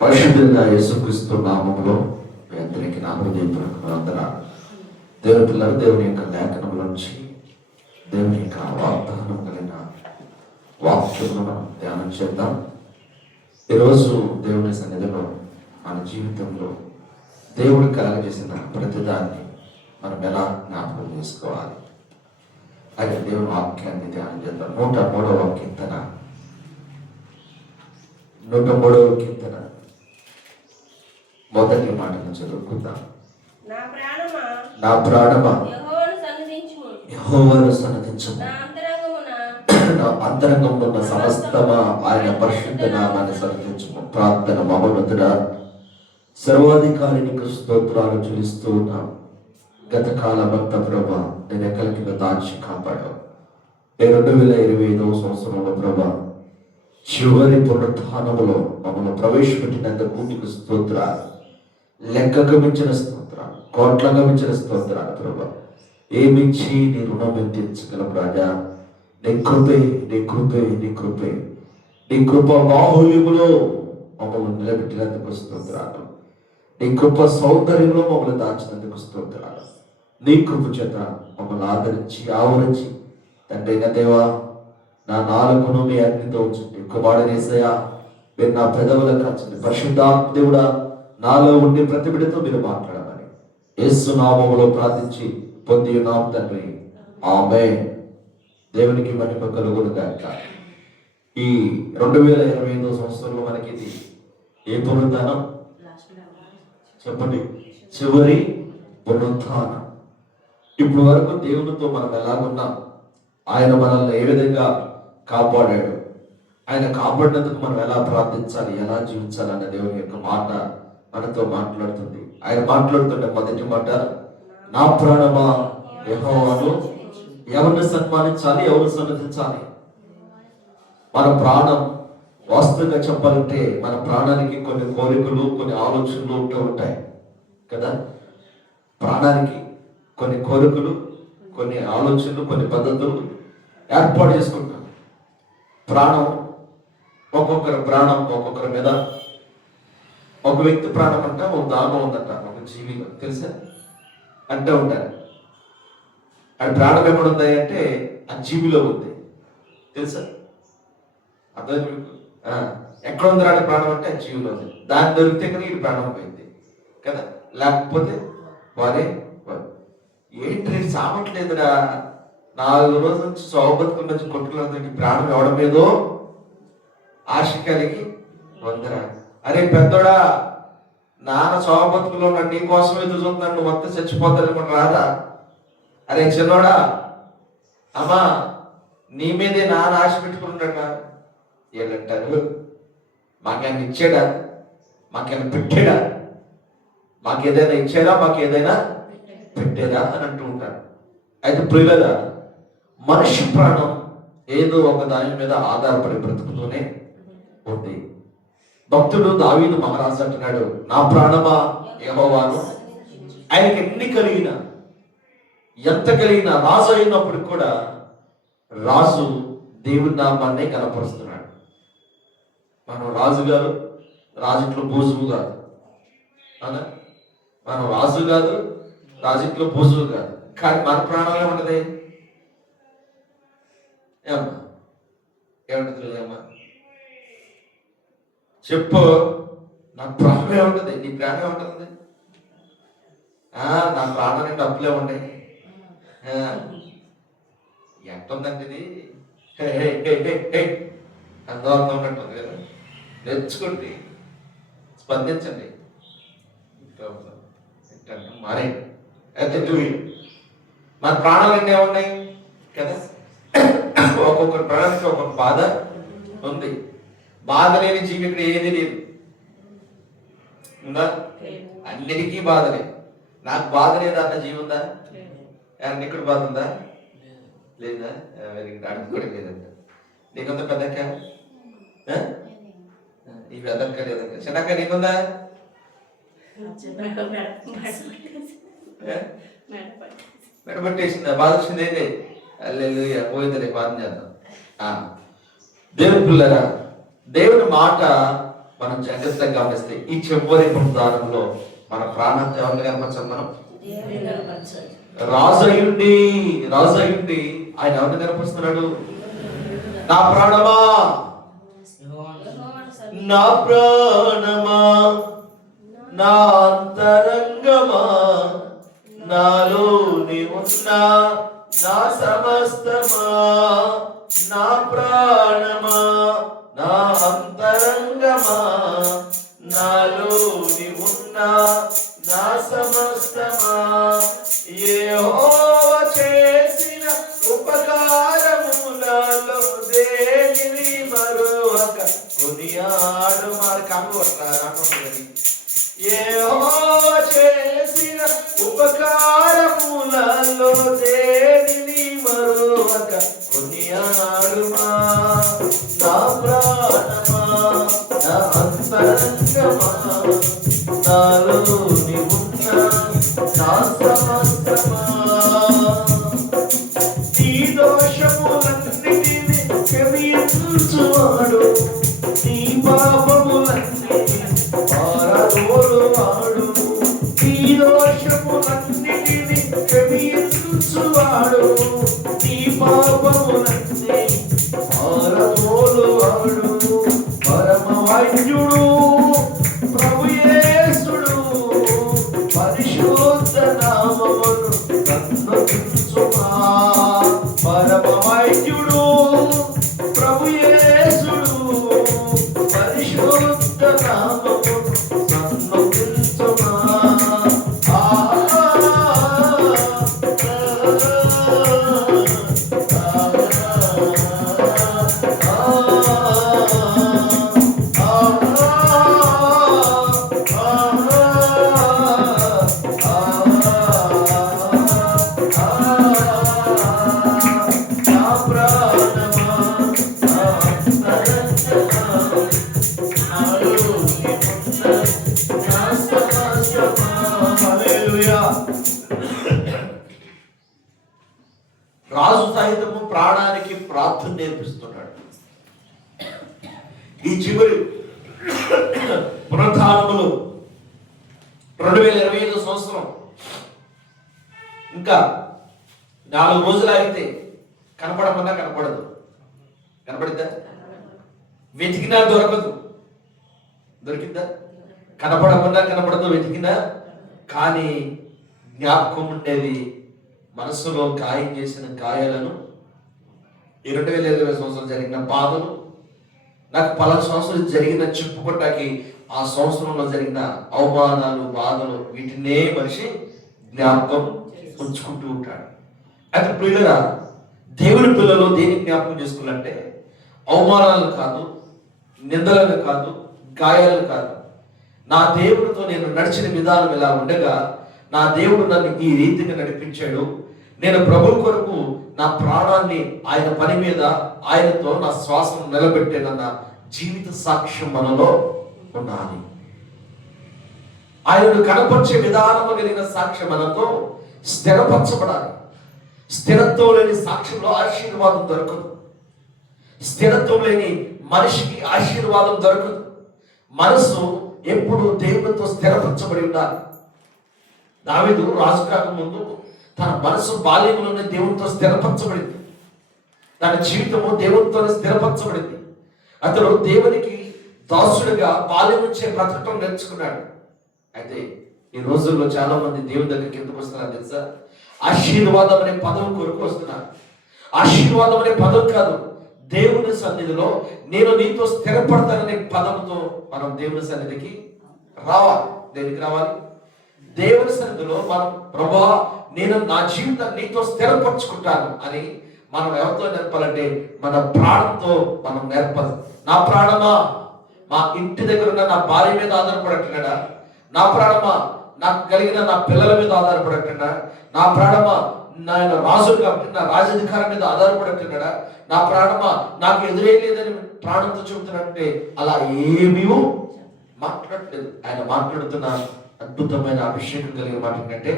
పరిశుద్ధంగా యేసుక్రీస్తు నామములో మీ అందరికీ నా హృదయపూర్వక వందనాలు. దేవుని పిల్లలు దేవుని యొక్క లేఖనముల నుంచి దేవుని యొక్క వాగ్దానం కలిగిన వాక్యమును మనం ధ్యానం చేద్దాం. ఈరోజు దేవుని సన్నిధిలో మన జీవితంలో దేవుడు కలగజేసిన ప్రతిదాన్ని మనం ఎలా జ్ఞాపకం చేసుకోవాలి అయితే దేవుని వాక్యాన్ని ధ్యానం చేద్దాం. 103వ కీర్తన 103వ కీర్తన మొదటి మాటను చదువుకుందాం. నా ప్రాణమా యెహోవాను సన్నిధించుము, నా అంతరంగంలో ఉన్న సమస్తమా ఆయన పరిశుద్ధ నామాన్ని సన్నిధించుము. ప్రార్థన. మహోన్నతుడా, సర్వాధికారికి స్తోత్రాలు చెల్లిస్తూ ఉన్నాం. గత కాలమంతా ప్రభా నేను ఎక్కల కింద దాచి కాపాడావు. 2025వ సంవత్సరంలో ప్రభా చివరి పునరుత్థానములో మమ్మల్ని ప్రవేశపెట్టినందుకు నీకు స్తోత్రాలు. లెక్కకు మించిన స్తోత్రాలు, కోట్లకు మించిన స్తోత్రాలు ప్రభా. ఏమిచ్చి నీ రుణం తీర్చగలవు రాజా. నీ కృపే, నీ కృపే, నీ కృపే, నీ కృప బాహుల్యములో మమ్మల్ని నిలబెట్టినందుకు స్తోత్రాలు. నీ కృప సౌందర్యంలో మమ్మల్ని దాచినందుకు స్తోత్రాలు. నీ కృప చేత మమ్మల్ని ఆదరించి ఆవరించి తండ్రి అయిన దేవా, నా నాలుకను మీ అగ్నితో ఉంచండి. కుమారుడేసయ్యా, మీరు నా పెదవుల కాచండి. పరిశుద్ధాత్మ దేవుడా, నాలో ఉండి ప్రతి బిడ్డతో మీరు మాట్లాడమని యేసు నామములో ప్రార్థించి పొంది ఉన్నాం తండ్రి, ఆమేన్. దేవునికి మహిమ కలుగును గాక. ఈ 2025వ సంవత్సరంలో మనకి ఇది ఏ పునరుత్థానం చెప్పండి? చివరి పునరుత్థానం. ఇప్పుడు వరకు దేవునితో మనం ఎలాగున్నాం, ఆయన మనల్ని ఏ విధంగా కాపాడాడు, ఆయన కాపాడినందుకు మనం ఎలా ప్రార్థించాలి, ఎలా జీవించాలి అన్న దేవుని యొక్క మాట మనతో మాట్లాడుతుంది. ఆయన మాట్లాడుతున్న మొదటి మాట, నా ప్రాణమా యెహోవాను. ఎవరిని సన్మానించాలి, ఎవరిని సన్నతించాలి? మన ప్రాణం వాస్తవంగా చెప్పాలంటే మన ప్రాణానికి కొన్ని కోరికలు, కొన్ని ఆలోచనలు ఉంటూ ఉంటాయి కదా. ప్రాణానికి కొన్ని కోరికలు, కొన్ని ఆలోచనలు, కొన్ని పద్ధతులు ఏర్పాటు చేసుకుంటాం. ప్రాణం, ఒక్కొక్కరి ప్రాణం ఒక్కొక్కరి మీద. ఒక వ్యక్తి ప్రాణం అంటే ఒక దానిలో ఉందంట, ఒక జీవిలో తెలుసా అంటే ఉంటారు. అది ప్రాణం ఎక్కడ ఉంది అంటే ఆ జీవిలో ఉంది, తెలుసా? అర్థం ఎక్కడ ఉంది రాని ప్రాణం అంటే ఆ జీవిలో ఉంది. దాన్ని దొరికితే కానీ ఈ ప్రాణం పోయింది కదా. లేకపోతే వారే ఏంటి సావట్లేదురా, 4 రోజుల నుంచి సౌబతుల నుంచి కొట్టుకున్న ప్రాణం ఎవడం మీదో ఆశ కలిగి వందరా. అరే పెద్దోడా, నాన్న సౌబతుకులో ఉన్నాడు, నీ కోసం ఎదురు చూస్తున్నాడు, నువ్వు మొత్తం చచ్చిపోతాను రాదా? అరే చిన్నోడా, అమ్మా నీ మీదే నాన్న ఆశ పెట్టుకున్నాడా? ఏళ్ళంటారు, మాకేమైనా ఇచ్చాడా, మాకేమైనా పెట్టాడా, మాకేదైనా ఇచ్చారా, మాకేదైనా పెట్టారా అని అంటూ ఉంటారు. అయితే ప్రియులరా, మనిషి ప్రాణం ఏదో ఒక దాని మీద ఆధారపడి బ్రతుకుతూనే ఉంది. భక్తుడు దావీదు మహారాజు అంటున్నాడు, నా ప్రాణమా యెహోవాను. ఆయనకి ఎన్ని కలిగినా, ఎంత కలిగినా, రాజు అయినప్పుడు కూడా రాజు దేవుని నామాన్ని కనపరుస్తున్నాడు. మనం రాజు గారు, రాజుట్లో భూజువు కాదు అనా, మనం రాజు కాదు, రాజుట్లో భూజువు కాదు. కానీ మన ప్రాణంలో ఉండదు ఏమన్నా, ఏమంటుంది అమ్మా చెప్పు. నా ప్రాణం ఏముంటుంది, నీ ప్రాణం ఏముంటుంది? నా ప్రాణం అంటే అప్పులే ఉంటాయి. ఎంతుందంటే ఇది అర్థం ఉన్నట్టుంది కదా. తెచ్చుకోండి, స్పందించండి, మారే. అయితే మన ప్రాణాలన్నీ ఏమున్నాయి కదా. ఒక్కొక్కరి ప్రాణానికి ఒక్కొక్క బాధ ఉంది. బాధ లేని జీవి ఇక్కడ ఏది లేదు, ఉందా? అన్నిటికీ బాధలే. నాకు బాధ లేదా అన్న జీవి ఉందా? ఇక్కడ బాధ ఉందా? లేదా? అడుగు కూడా లేదంట. నీకుందా పెద్దక్క? ఈ పెద్దక్క లేదక్క. చిన్నక్క నీకుందా? మెడబట్టేసిందా? బాధ వచ్చింది ఏంటి? హల్లెలూయా, పోయిందిలే, ప్రార్థన చేద్దాం. దేవుని పిల్లరా, దేవుని మాట మనం జాగ్రత్తగా గమనిస్తే ఈ చివరి పునరుద్ధానంలో మన ప్రాణాన్ని ఎవరిని కనపరచాలి? మనం రాజు అయ్యుండి ఆయన ఎవరిని కనపరుస్తున్నాడు? నా ప్రాణమా, నా ప్రాణమా, నా అంతరంగమా, నాలోని ఉన్న నా సమస్తమా, నా ప్రాణమా, నా అంతరంగమా, నాలోని ఉన్న నా సమస్తమా, యెహోవా చేసిన ఉపకారములలో దేనిని మరువక కొనియాడు. మరి కనుగొట్టాలి. యెహోవా చేసిన ఉపకారములలో దేనిని మరువక కొనియాడుమా. నా ప్రాణమా, నా అంతరంగమా, నాలోని ఉన్న నా సమస్తమా, నీ దోషములన్నిటిని క్షమించువాడు, నీ పాపములన్నిటిని పారదోలువాడు, నీ దోషములన్నిటిని క్షమించువాడు, నీ పాపములన్నీ పారదోలువాడు. పరమ వైద్యుడు ప్రభు యేసుడు, పరిశుద్ధ నామమును సన్నుతించుమా. పరమ వైద్యుడు ప్రభు యేసుడు, పరిశుద్ధ నామమును సన్నుతించుమా. రాజు సహితము ప్రాణానికి ప్రార్థన నేర్పిస్తున్నాడు. ఈ చివరి పునరుద్ధానములు 2025 సంవత్సరం ఇంకా 4 రోజులు అయితే కనపడమన్నా కనపడదు. కనపడిద్దా? వెతికినా దొరకదు. దొరికిందా? కనపడమన్నా కనపడదు, వెతికినా. కానీ జ్ఞాపకం ఉండేది మనసులో గాయం చేసిన గాయాలను, ఈ 2020 సంవత్సరం జరిగిన బాధలు, నాకు 10 సంవత్సరాలు జరిగిన చెప్పుకోటానికి ఆ సంవత్సరంలో జరిగిన అవమానాలు, బాధలు, వీటినే మనిషి జ్ఞాపకం ఉంచుకుంటూ ఉంటాడు. అయితే పిల్లరా, దేవుని పిల్లలు దేని జ్ఞాపకం చేసుకోవాలంటే అవమానాలు కాదు, నిందలను కాదు, గాయాలు కాదు. నా దేవుడితో నేను నడిచిన విధానం ఇలా ఉండగా నా దేవుడు నన్ను ఈ రీతిగా నడిపించాడు. నేను ప్రభు కొరకు నా ప్రాణాన్ని ఆయన పని మీద, ఆయనతో నా శ్వాసను నిలబెట్టానన్న జీవిత సాక్ష్యం మనలో ఉండాలి. ఆయనను కనపరిచే విధానము కలిగిన సాక్ష్యం మనతో స్థిరపరచబడాలి. స్థిరత్వం లేని సాక్ష్యంలో ఆశీర్వాదం దొరకదు. స్థిరత్వం లేని మనిషికి ఆశీర్వాదం దొరకదు. మనసు ఎప్పుడు దేవునితో స్థిరపరచబడి ఉండాలి. దావీదు రాజు కాక ముందు తన మనసు బాల్యంలోనే దేవునితో స్థిరపరచబడింది. తన జీవితము దేవునితో స్థిరపరచబడింది. అతడు దేవునికి దాసుడిగా బాల్యం నుంచే బ్రతకటం నేర్చుకున్నాడు. అయితే ఈ రోజుల్లో చాలా మంది దేవుని దగ్గరికి ఎందుకు వస్తున్నారు తెలుసా? ఆశీర్వాదం అనే పదం కొరకు వస్తున్నారు. ఆశీర్వాదం అనే పదం కాదు, దేవుని సన్నిధిలో నేను నీతో స్థిరపడతాననే పదంతో మనం దేవుని సన్నిధికి రావాలి. దేనికి రావాలి? దేవుని సన్నిధిలో మనం ప్రభువా నేను నా జీవితాన్ని నీతో స్థిరపరచుకుంటాను అని మనం ఎవరితో నేర్పాలంటే మన ప్రాణంతో మనం నేర్పాలి. నా ప్రాణమా మా ఇంటి దగ్గర ఉన్న నా భార్య మీద ఆధారపడట్టున్నాడా? నా ప్రాణమా నాకు కలిగిన నా పిల్లల మీద ఆధారపడట్టున్నా? నా ప్రాణమా నేను రాజుగా నా రాజాధికారం మీద ఆధారపడుతున్నాడా? నా ప్రాణమా నాకు ఎదురే లేదని ప్రాణంతో చెబుతున్నాడంటే అలా ఏమీ మాట్లాడలేదు. ఆయన మాట్లాడుతున్న అద్భుతమైన అభిషేకం కలిగిన మాట ఏంటంటే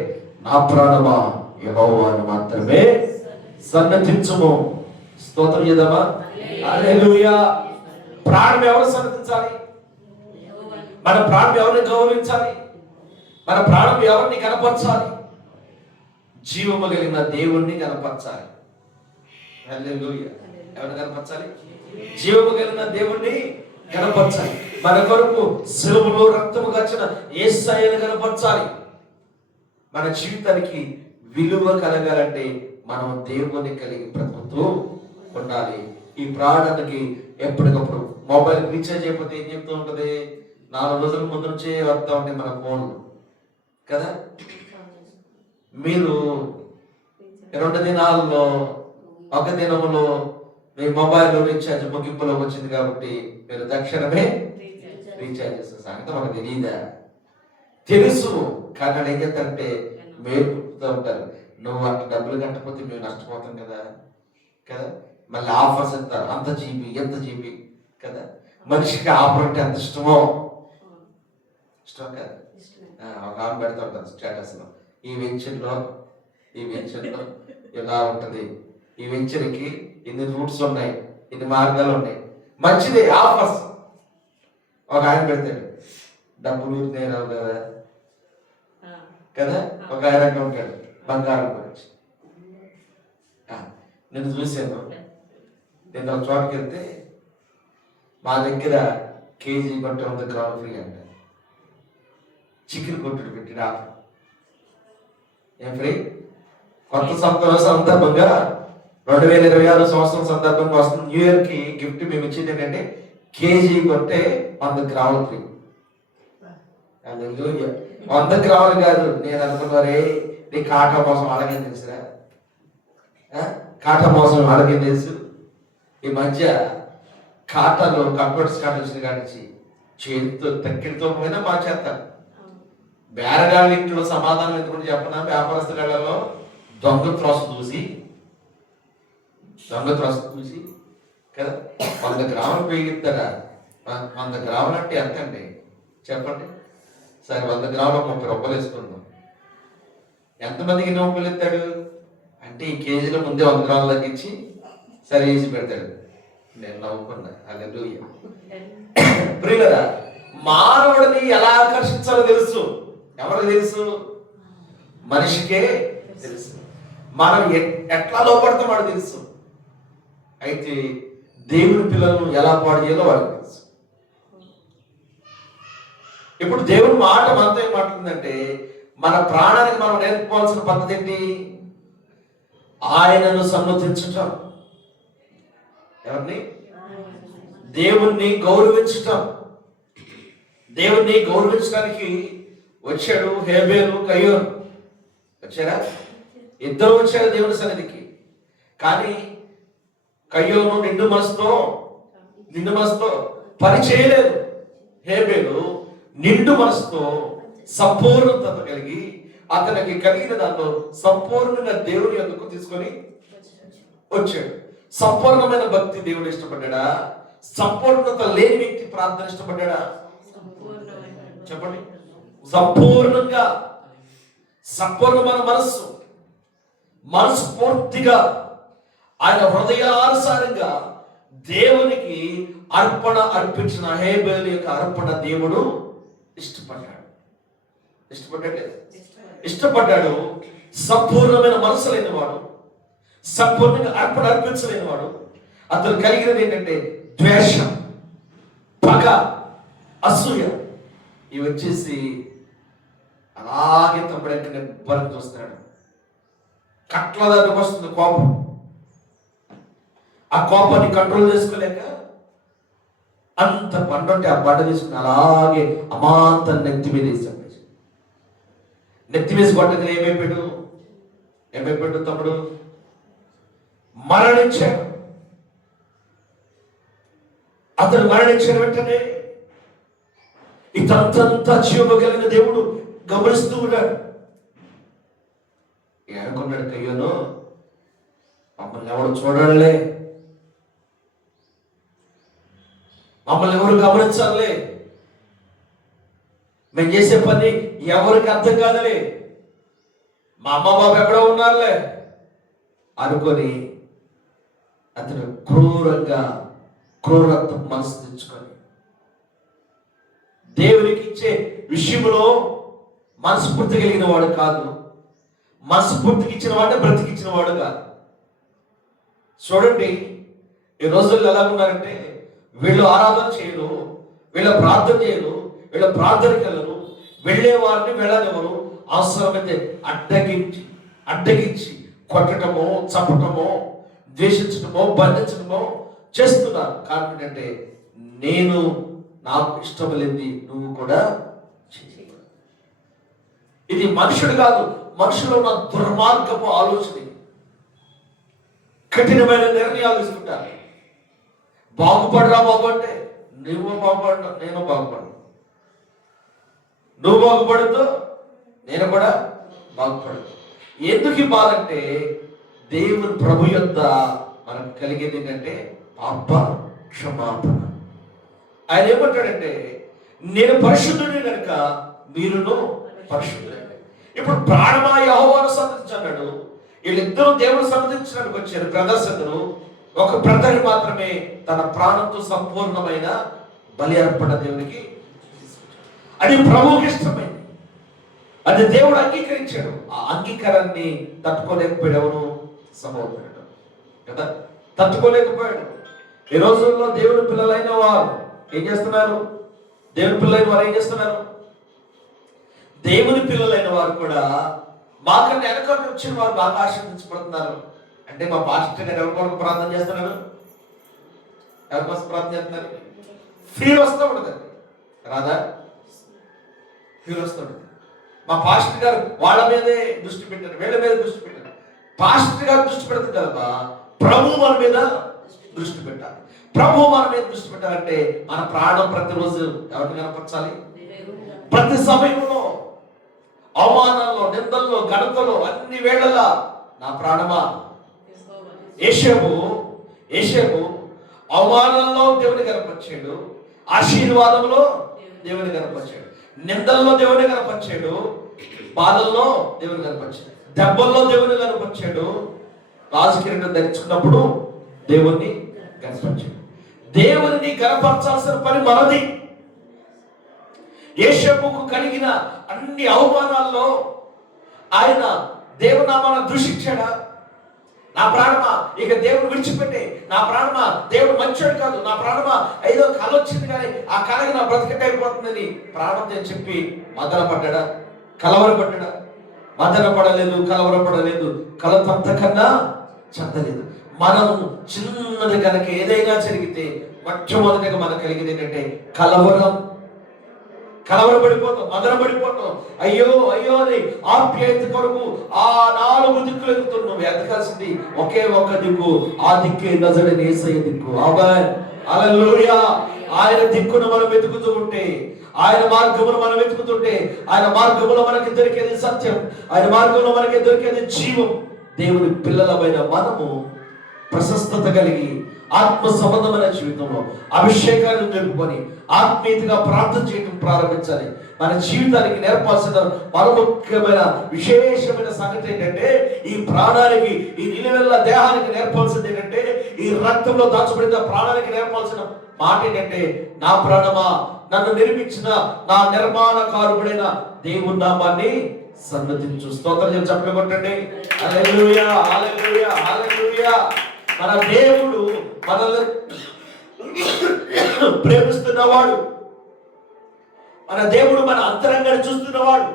నా ప్రాణమా యెహోవాను మాత్రమే సన్నతించుము. స్తోత్రం చేద్దామా? హల్లెలూయా. ప్రాణం ఎవరు సన్నతించాలి? మన ప్రాణం ఎవరిని గౌరవించాలి? మన ప్రాణం ఎవరిని కనపరచాలి? జీవము కలిగిన దేవుణ్ణి కనపరచాలి. హల్లెలూయా. ఎవరిని కనపరచాలి? జీవము కలిగిన దేవుణ్ణి కనపరచాలి. మన కొరకు శిలువలో రక్తము కాచిన యేసయ్యను కనపరచాలి. మన జీవితానికి విలువ కలగాలంటే మనం దేవుని కలిగి బ్రతుకుతూ ఉండాలి. ఈ ప్రాణానికి ఎప్పటికప్పుడు మొబైల్ రీఛార్జ్ అయిపోతే ఏం చెప్తూ ఉంటుంది? 4 రోజుల ముందు నుంచే వస్తూ ఉంటాయి మన ఫోన్లు కదా. మీరు 2 దినాల్లో 1 దినములో మీ మొబైల్ రీఛార్జ్ ముగింపులోకి వచ్చింది కాబట్టి మీరు తక్షణమే రీఛార్జ్ చేసిన సంగతి మనకు తెలియదా? తెలుసు. కానీ ఏం చేస్తారంటే మేలుపుతూ ఉంటారు, నువ్వు అట్లా డబ్బులు కట్టకపోతే మేము నష్టపోతాం కదా కదా. మళ్ళీ ఆఫర్స్ ఇస్తారు, అంత జీబీ ఎంత జీబీ కదా. మనిషికి ఆఫర్ అంటే ఎంత ఇష్టమో ఇష్టం కదా. ఒక ఆమె పెడతా ఉంటారు స్టేటస్లో, ఈ వెంచర్లో ఇలా ఉంటుంది, ఈ వెంచర్కి ఇన్ని రూట్స్ ఉన్నాయి, ఇన్ని మార్గాలు ఉన్నాయి, మంచిది ఆఫర్స్. ఒక ఆయన పెడతాడు, డబ్బులు నేరావు కదా కదా. ఒక ఆయన ఉంటాడు బంగారం గురించి. నేను చూశాను, నేను ఒక చోటుకి వెళ్తే మా దగ్గర కేజీ కొంటే 100 గ్రాములు ఫ్రీ అంట. చికెన్ కొట్టుడు పెట్టిన ఏం ఫ్రీ? కొత్త సందర్భంగా 2026 సంవత్సరం సందర్భంగా వస్తుంది. న్యూ ఇయర్ కి గిఫ్ట్ మేము ఇచ్చింది ఏంటంటే కేజీ కొంటే 100 గ్రాములు ఫ్రీ. 100 గ్రాములు కాదు. నేను అనుకున్నారే నీ కాటా మోసం అలాగే తెలుసురా, కాటా మోసం అలాగే తెలుసు. ఈ మధ్య ఖాతాలో కంప్యూటర్స్ కార్డు వచ్చిన కాడి నుంచి చేతితో తక్కిడితో పోయినా మార్చేస్తాను. బేరగాళ్ళ ఇంట్లో సమాధానం ఎందుకు చెప్పనా? వ్యాపారస్తులలో దొంగ త్రోస చూసి కదా 100 గ్రాములు పెరిగిస్తారా? 100 గ్రాములు అంటే ఎంత అండి చెప్పండి? సరే 100 గ్రాములు 30 రూపాయలు వేసుకుందాం. ఎంతమందికి 2 రూపాయలు ఇస్తాడు అంటే ఈ కేజీలో ముందే 100 గ్రాములు తగ్గించి సరే వేసి పెడతాడు. నేను నవ్వుకున్నా. హల్లెలూయా. ప్రియులారా, మానవుడిని ఎలా ఆకర్షించాలో తెలుసు. ఎవరికి తెలుసు? మనిషికే తెలుసు. మనం ఎట్లా లోపడతాం వాడు తెలుసు. అయితే దేవుని పిల్లలను ఎలా పాడు చేయాలో వాడికి తెలుసు. ఇప్పుడు దేవుని మాట మనతో ఏం మాట్లాడుతుందంటే, మన ప్రాణానికి మనం నేర్చుకోవాల్సిన పద్ధతి ఏంటి? ఆయనను సన్నతించటం. ఎవరిని? దేవుణ్ణి గౌరవించటం. దేవుణ్ణి గౌరవించడానికి వచ్చాడు హేబేలు, కయ్యోను వచ్చారా? ఇద్దరు వచ్చారు దేవుని సన్నిధికి. కానీ కయ్యోను నిండు మనసుతో పని చేయలేదు. హేబేలు నిండు మనసుతో సంపూర్ణత కలిగి అతనికి కలిగిన దాంట్లో సంపూర్ణంగా దేవుని యొద్దకు తీసుకొని వచ్చాడు. సంపూర్ణమైన భక్తి దేవుడు ఇష్టపడ్డా? సంపూర్ణత లేని వ్యక్తి ప్రార్థన ఇష్టపడ్డా? చెప్పండి. సంపూర్ణమైన మనసు పూర్తిగా ఆయన హృదయానుసారంగా దేవునికి అర్పణ అర్పించిన హేబేలు యొక్క అర్పణ దేవుడు ఇష్టపడ్డాడు. సంపూర్ణమైన మనసు లేనివాడు, సంపూర్ణంగా అర్పణ అర్పించలేనివాడు. అతను కలిగినది ఏంటంటే ద్వేషం, పగ, అసూయ. ఇవి వచ్చేసి అలాగే తమ్ముడు బలం చూస్తున్నాడు. కట్ల దగ్గరకు వస్తుంది కోపం. ఆ కోపాన్ని కంట్రోల్ చేసుకోలేక అంత బండ ఉంటే ఆ బండ తీసుకుని అలాగే అమాంత నెత్తి మీద వేసాడు. నెత్తి వేసి కొట్టగా ఏమైపోయాడు తమ్ముడు? మరణించాడు. అతను మరణించిన వెంటనే ఇదంతా జీవము కలిగిన దేవుడు గమనిస్తూ ఉన్నాడు. అనుకున్నాడు, కయ్యోను మమ్మల్ని ఎవరు చూడాలే, మమ్మల్ని ఎవరు గమనించాలే, మేము చేసే పని ఎవరికి అర్థం కాదలే, మా అమ్మ బాబు ఎక్కడో ఉన్నారులే అనుకొని అతను క్రూరత్వం మనసు తెచ్చుకొని దేవునికి ఇచ్చే విషయంలో మనస్ఫూర్తి కలిగిన వాడు కాదు. మనస్ఫూర్తికి ఇచ్చిన వాడే బ్రతికిచ్చిన వాడు కాదు. చూడండి, ఈ రోజుల్లో ఎలా ఉన్నారంటే వీళ్ళు ఆరాధన చేయరు, వీళ్ళ ప్రార్థన చేయరు, వీళ్ళ ప్రార్థనకి వెళ్ళరు, వెళ్ళే వారిని వెళ్ళనివ్వరు. అవసరమైతే అడ్డగించి కొట్టడమో, చంపటమో, ద్వేషించడమో, బంధించడమో చేస్తున్నారు. కారణం ఏంటంటే నేను నాకు ఇష్టం లేనిది నువ్వు కూడా చేయ. ఇది మనుషుడు కాదు, మనుషులో ఉన్న దుర్మార్గపు ఆలోచన. కఠినమైన నిర్ణయాలు తీసుకుంటారు. బాగుపడరా బాబు అంటే నువ్వు బాగుపడ, నేను బాగుపడు, నువ్వు బాగుపడద్దు, నేను కూడా బాగుపడదు. ఎందుకు ఈ బాధ అంటే దేవుని ప్రభు యొద్ద మనకు కలిగేది ఏంటంటే పాప క్షమాపణ. ఆయన ఏమంటాడంటే నేను పరిశుద్ధుని కనుక మీరును పరిశుద్ధులే. ఇప్పుడు ప్రాణమా యెహోవాను సన్నిధించన్నాడు. వీళ్ళిద్దరూ దేవుని సన్నిధించడానికి వచ్చారు ప్రదర్శకులు. ఒక బ్రదర్ మాత్రమే తన ప్రాణంతో సంపూర్ణమైన బలి అర్పణ దేవునికి. అది ప్రభువుకి ఇష్టమైంది, అది దేవుడు అంగీకరించాడు. ఆ అంగీకారాన్ని తట్టుకోలేకపోయాడు ఎవరు? సహోదరుడు కదా, తట్టుకోలేకపోయాడు. ఈ రోజుల్లో దేవుని పిల్లలైన వారు ఏం చేస్తున్నారు? దేవుని పిల్లలైన వారు ఏం చేస్తున్నారు? దేవుని పిల్లలైన వారు కూడా మాకన్నా వెనక వచ్చిన వారు బాగా ఆశీర్వదించబడుతున్నారు. అంటే మా పాస్టర్ గారు ఎవరి కొరకు ప్రార్థన చేస్తున్నారు? ఎవరి కోసం ప్రార్థన చేస్తున్నారు? ఫీల్ వస్తూ ఉంటుందండి, రాదా? ఫీల్ వస్తూ ఉంటుంది. మా పాస్టర్ గారు వాళ్ళ మీదే దృష్టి పెట్టారు, వీళ్ళ మీద దృష్టి పెట్టారు. పాస్టర్ గారు దృష్టి పెడుతుంది కదా, ప్రభు మన మీద దృష్టి పెట్టాలి. ప్రభు మన మీద దృష్టి పెట్టాలంటే మన ప్రాణం ప్రతిరోజు ఎవరిని కనపరచాలి? ప్రతి సమయంలో అవమానాల్లో, నిందల్లో, గడతలో, అన్ని వేళలా నా ప్రాణమా. ఏషేపు అవమానంలో దేవుని కనపరిచాడు, ఆశీర్వాదంలో దేవుని కనపరిచాడు, నిందల్లో దేవుని కనపరిచాడు, బాధల్లో దేవుని కనపరిచాడు, దెబ్బల్లో దేవుని కనపరిచాడు, రాజకీయంగా ధరించుకున్నప్పుడు దేవుణ్ణి కనపరిచాడు. దేవుని కనపరచాల్సిన పని మనది. యేషేపుకు కలిగిన అన్ని అవమానాల్లో ఆయన దేవునామాన్ని దూషించాడా? నా ప్రాణమా ఇక దేవుడు విడిచిపెట్టే, నా ప్రాణమా దేవుడు మంచోడు కాదు, నా ప్రాణమా ఏదో కళ వచ్చింది కానీ ఆ కళకి నా బ్రతికట అయిపోతుందని ప్రాణంతో చెప్పి మదనపడ్డా? కలవరపడ్డా? మదనపడలేదు, కలవరపడలేదు, కలతంతకన్నా చెందలేదు. మనం చిన్నది కనుక ఏదైనా జరిగితే మొట్టమొదటిగా మనకు కలిగింది ఏంటంటే కలవరపడిపోతాం, మదనపడిపోతాం. అయ్యో అయ్యో అని ఆప్యాయత కొరకు ఆ 4 దిక్కులు ఎదుగుతున్నాం. నువ్వు ఎదగాల్సింది ఒకే ఒక్క దిక్కు, ఆ దిక్కే నజరేయుని యేసయ్య దిక్కు. ఆమేన్, హల్లెలూయా. ఆయన దిక్కును మనం వెతుకుతూ ఉంటే, ఆయన మార్గమును మనం వెతుకుతుంటే, ఆయన మార్గములో మనకి దొరికేది సత్యం, ఆయన మార్గంలో మనకి దొరికేది జీవం. దేవుని పిల్లలమైన మనము ప్రశస్తత కలిగి ఆత్మ సంబంధమైన జీవితంలో అభిషేకాన్ని నిలుపుకొని ఆత్మీయతగా ప్రార్థన చేయడం ప్రారంభించాలి. మన జీవితానికి నేర్పాల్సిన పరముఖ్యమైన విశేషమైన సంగతి ఏంటంటే, ఈ ప్రాణానికి, ఈ నిలువెల్ల దేహానికి నేర్పాల్సింది ఏంటంటే, ఈ రక్తంలో దాచబడిన ప్రాణానికి నేర్పాల్సిన మాట ఏంటంటే, నా ప్రాణమా నన్ను నిర్మించిన నా నిర్మాణకారుడైన దేవుని నామాన్ని సన్నతించు. స్తోత్రం చెప్పండి, కొట్టండి. హల్లెలూయా, హల్లెలూయా, హల్లెలూయా. మన దేవుడు మనల్ని ప్రేమిస్తున్నవాడు, మన దేవుడు మన అంతరంగాన్ని చూస్తున్నవాడు.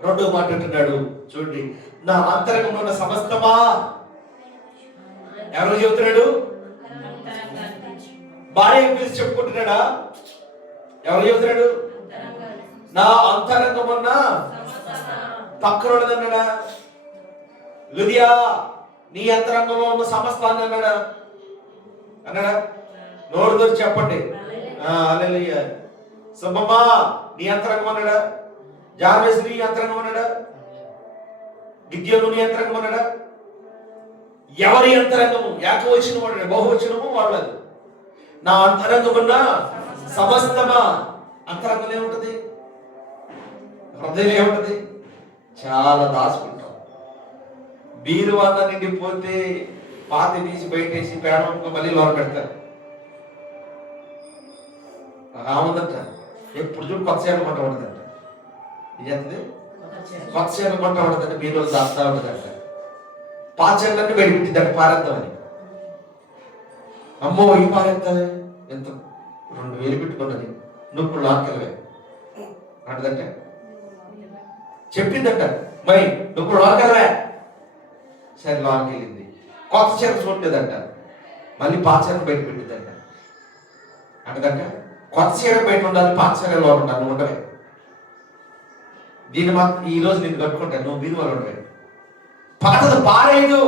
రెండో మాట అంటున్నాడు చూడండి, నా అంతరంగంలో ఉన్న సమస్తమా. ఎవరు చెబుతున్నాడు? భార్య పిలిచి చెప్పుకుంటున్నాడా? ఎవరు చెబుతున్నాడు? నా అంతరంగం ఉన్న పక్కనోడదన్నాడా? లుదియా నీ అంతరంగంలో ఉన్న సమస్తాన్ని అన్నాడా? నోరు తెరిచి చెప్పండి. హల్లెలూయా. సుబ్బమ్మా నీ అంతరంగం అన్నాడా? జాబేసు నీ అంతరంగం అన్నాడా? గిద్యోను నీ అంతరంగం అన్నాడా? ఎవరి అంతరంగము? ఏకవచనం అన్నాడు, బహువచనము వాడలేదు. నా అంతరంగమున్న సమస్తమా. అంతరంగం ఏముంటది? హృదయం ఏముంటది? చాలా దాచుకుంటాం. బీరువాన నిండిపోతే పాతి తీసి బయటేసి పేడ మళ్ళీ లోన పెడతారు. రాముందట ఎప్పుడు చూడు కొత్త చీరలు కొంట ఉండదంట. ఇది ఎంతది? కొత్త చీరలు కొంట ఉండదంటే మీరు దాస్తా ఉండదంట. పాత చీరలన్నీ బయటపెట్టిందంట పారేద్దామని. అమ్మో ఈ పారేద్దామే ఎంత 2000 పెట్టుకున్నది, నువ్వు లాక్కెళ్ళవే అంటదంటే చెప్పిందంట. మరి నువ్వు లాక్కెళ్ళవే, సరే లాక్కెళ్ళింది. కొత్త చీర చూడలేదంట, మళ్ళీ పాత చీర బయట పెట్టిందంట. అంటదంట కొత్త చీర బయట ఉండాలి, పాత చీర లోపల ఉండాలి, నువ్వు ఉండవే. దీన్ని మాత్రం ఈ రోజు నేను కట్టుకుంటాను, నువ్వు బీరువాలు ఉండవే. పాతది పారేదు,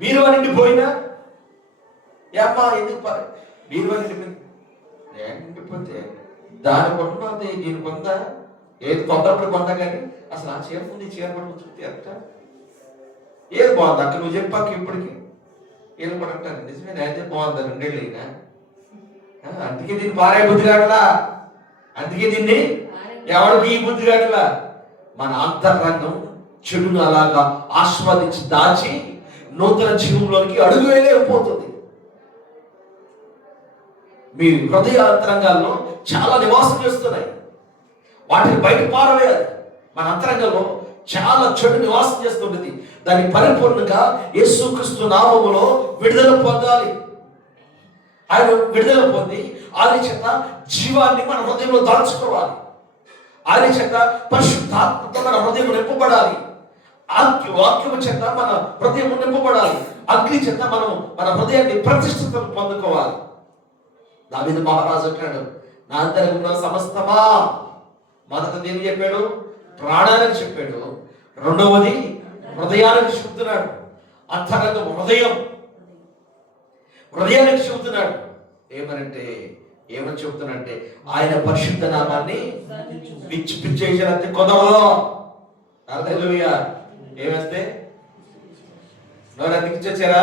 బీరువా నుండి పోయినా ఏమ్మా ఎందుకు బీరువా నిండిపోతే దానికి ఉన్నది దీనికి ఉందా? ఏది కొందప్పుడు కొందా కానీ అసలు ఆ చీర ఉంది, చీర పడుకు చూస్తే ఎంత ఏది బాగుంది అక్క, నువ్వు చెప్పాక ఇప్పటికి ఏం కూడా అంటారు. నిజమే, అదే బాగుంది 2 ఏళ్ళు అయినా. అందుకే దీన్ని పారే బుద్ధి కావట్లా, అందుకే దీన్ని ఎవరికి ఈ బుద్ధి కావట్లా. మన అంతరంగం చెడును అలాగా ఆస్వాదించి దాచి నూతన జీవంలోనికి అడుగు వేయలేకపోతుంది. మీ హృదయ అంతరంగాల్లో చాలా నివాసం చేస్తున్నాయి, వాటిని బయట పారవేయాలి. మన అంతరంగంలో చాలా చెడు నివాసం చేస్తుంటుంది. దాన్ని పరిపూర్ణంగా యేసుక్రీస్తు నామములో విడుదల పొందాలి. ఆయన విడుదల పొంది ఆయన చేత జీవాన్ని మన హృదయంలో దాచుకోవాలి. ఆయన చేత పరిశుద్ధాత్మతో మన హృదయం నింపబడాలి. వాక్యము చేత మన హృదయం నింపబడాలి. అగ్ని చేత మనం మన హృదయాన్ని ప్రతిష్ఠితం పొందుకోవాలి. దావీదు మహారాజు అంటాడు, నా అంతరంగంలో సమస్తమా. మొదటిది ఏం చెప్పాడు? ప్రాణానికి చెప్పాడు. రెండవది హృదయానికి చెబుతున్నాడు. అంతరంగం హృదయానికి చెబుతున్నాడు. ఏమని చెబుతున్నాడంటే ఆయన పరిశుద్ధ నామాన్ని పిచ్చి పిచ్చేసినంత కుదరదు. హల్లెలూయా. ఏమేస్తే ఎవరు అందించారా?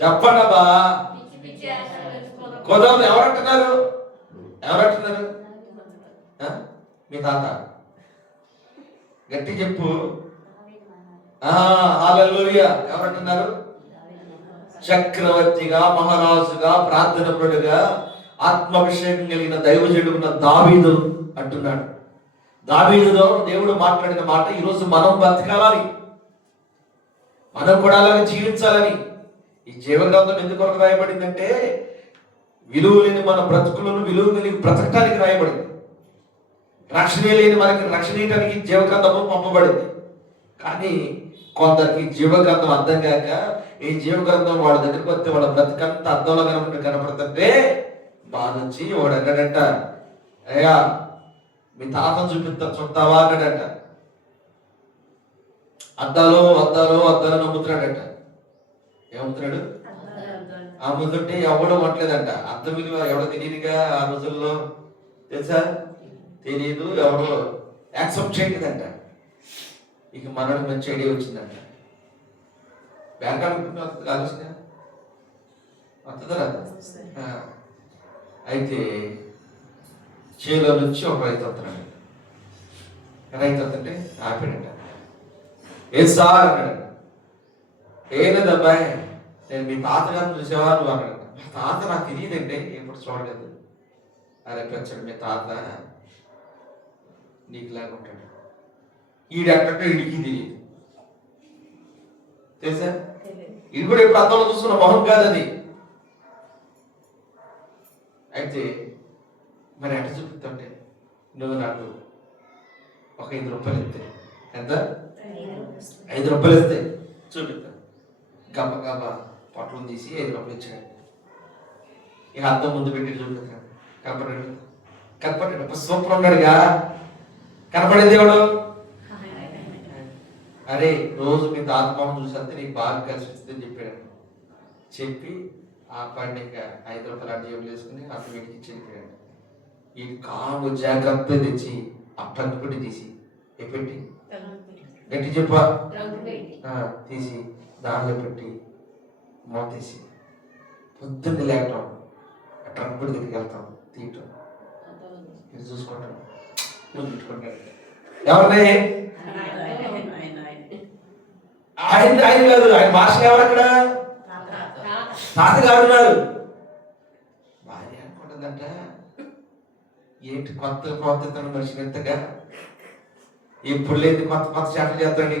చెప్పండబ్బా, కుదరదు. ఎవరంటున్నారు? మీ తాత. గట్టి చెప్పు. హల్లెలూయా. ఎవరంటున్నారు? చక్రవర్తిగా, మహారాజుగా, ప్రార్థనపరుడుగా, ఆత్మాభిషేకం కలిగిన దైవజనుడున్న దావీదు అంటున్నాడు. దావీదుతో దేవుడు మాట్లాడిన మాట ఈరోజు మనం బతకాలని, మనం కూడా అలాగే జీవించాలని. ఈ జీవగ్రంథం ఎందుకు రాయబడిందంటే విలువ లేని మన బ్రతుకులను విలువ కలిగి బ్రతకటానికి రాయబడింది. రక్షణ లేని మనకి రక్షణ ఇవ్వడానికి జీవగ్రంథము పంపబడింది. కానీ కొందరికి జీవగ్రంథం అర్థం కాక ఈ జీవగ్రంథం వాళ్ళ దగ్గరికి వస్తే వాళ్ళ బ్రతికంత అర్థంలో కనపడుతుంటే బాధ వచ్చి వాడు అన్నాడంట, అయ్యా మీ తాతను చూస్తావా అన్నాడంట. అద్దాలు నమ్ముతున్నాడంట. ఏమవుతున్నాడు? అమ్ముతుంటే ఎవడో కొట్టలేదంట. అర్థం విలువ ఎవడో తెలియదుగా ఆ రోజుల్లో, తెలుసా? తెలియదు, ఎవడో యాక్సెప్ట్ చేయలేదంట. ఇక మనోడు మంచి ఐడియా వచ్చిందంట. బ్యాంక్ అనుకుంటున్నా ఆలోచన వస్తుందా? అయితే చేలో నుంచి ఒక రైతు వస్తున్నాడు. రైతు వస్తుంటే ఆపాడంట. ఏ సార్ అన్నాడు. ఏలేదబ్బాయి, నేను మీ తాతగారిని చూసేవా నువ్వు అన్నాడు. మా తాత నాకు తెలియదండి, ఎప్పుడు చూడలేదు. అరే పెంచాడు, మీ తాత నీకులాగా ఉంటాడు. ఈడంటే ఇడికి తెలియదు, తెలుసా? ఇది కూడా ఇప్పుడు అర్థంలో చూస్తున్న మొహం కాదు అది. అయితే మరి ఎట్ట చూపిస్తుంటే నువ్వు నాకు ఒక 5 రూపాయలు ఇస్తే, ఎంత? 5 రూపాయలు ఇస్తే చూపిస్తా. గబ పొట్లం తీసి 5 రూపాయలు ఇచ్చాడు. ఇక అర్థం ముందు పెట్టి చూపిస్తాడు. కనపడ్డాడు. సూపర్ ఉన్నాడుగా. కనపడేది ఎవడు? అరే రోజు మీ తాతమామను చూసేస్తే నీకు బాగా కలిసి వస్తుందని చెప్పాడు. చెప్పి ఆ పండి ఇంకా 5 రూపాయలు అడ్డు జేబులు వేసుకుని అతను వీడికి ఇచ్చి వెళ్ళిపోయాడు. ఈ కాము జాగ్రత్త తెచ్చి ఆ ట్రంక్ తీసి పెట్టి గట్టి చెప్పా తీసి దానిలో పెట్టి మోతేసి పొద్దున్న లేకటం, ఆ ట్రంక్ దగ్గరికి వెళ్తాం, తీయటం, ఇది చూసుకుంటాడు, నువ్వు తిట్టుకుంటాడు. ఎవరిని? ఆయన కాదు. ఆయన భాష ఎవరక్కడ? తాతగారు ఉన్నారు. ఏమంటుందంట, ఏంటి కొత్త ప్రోత్సాహం మనిషి ఎంతగా ఎప్పుడు లేదు, కొత్త కొత్త చేటలు చేస్తాడు,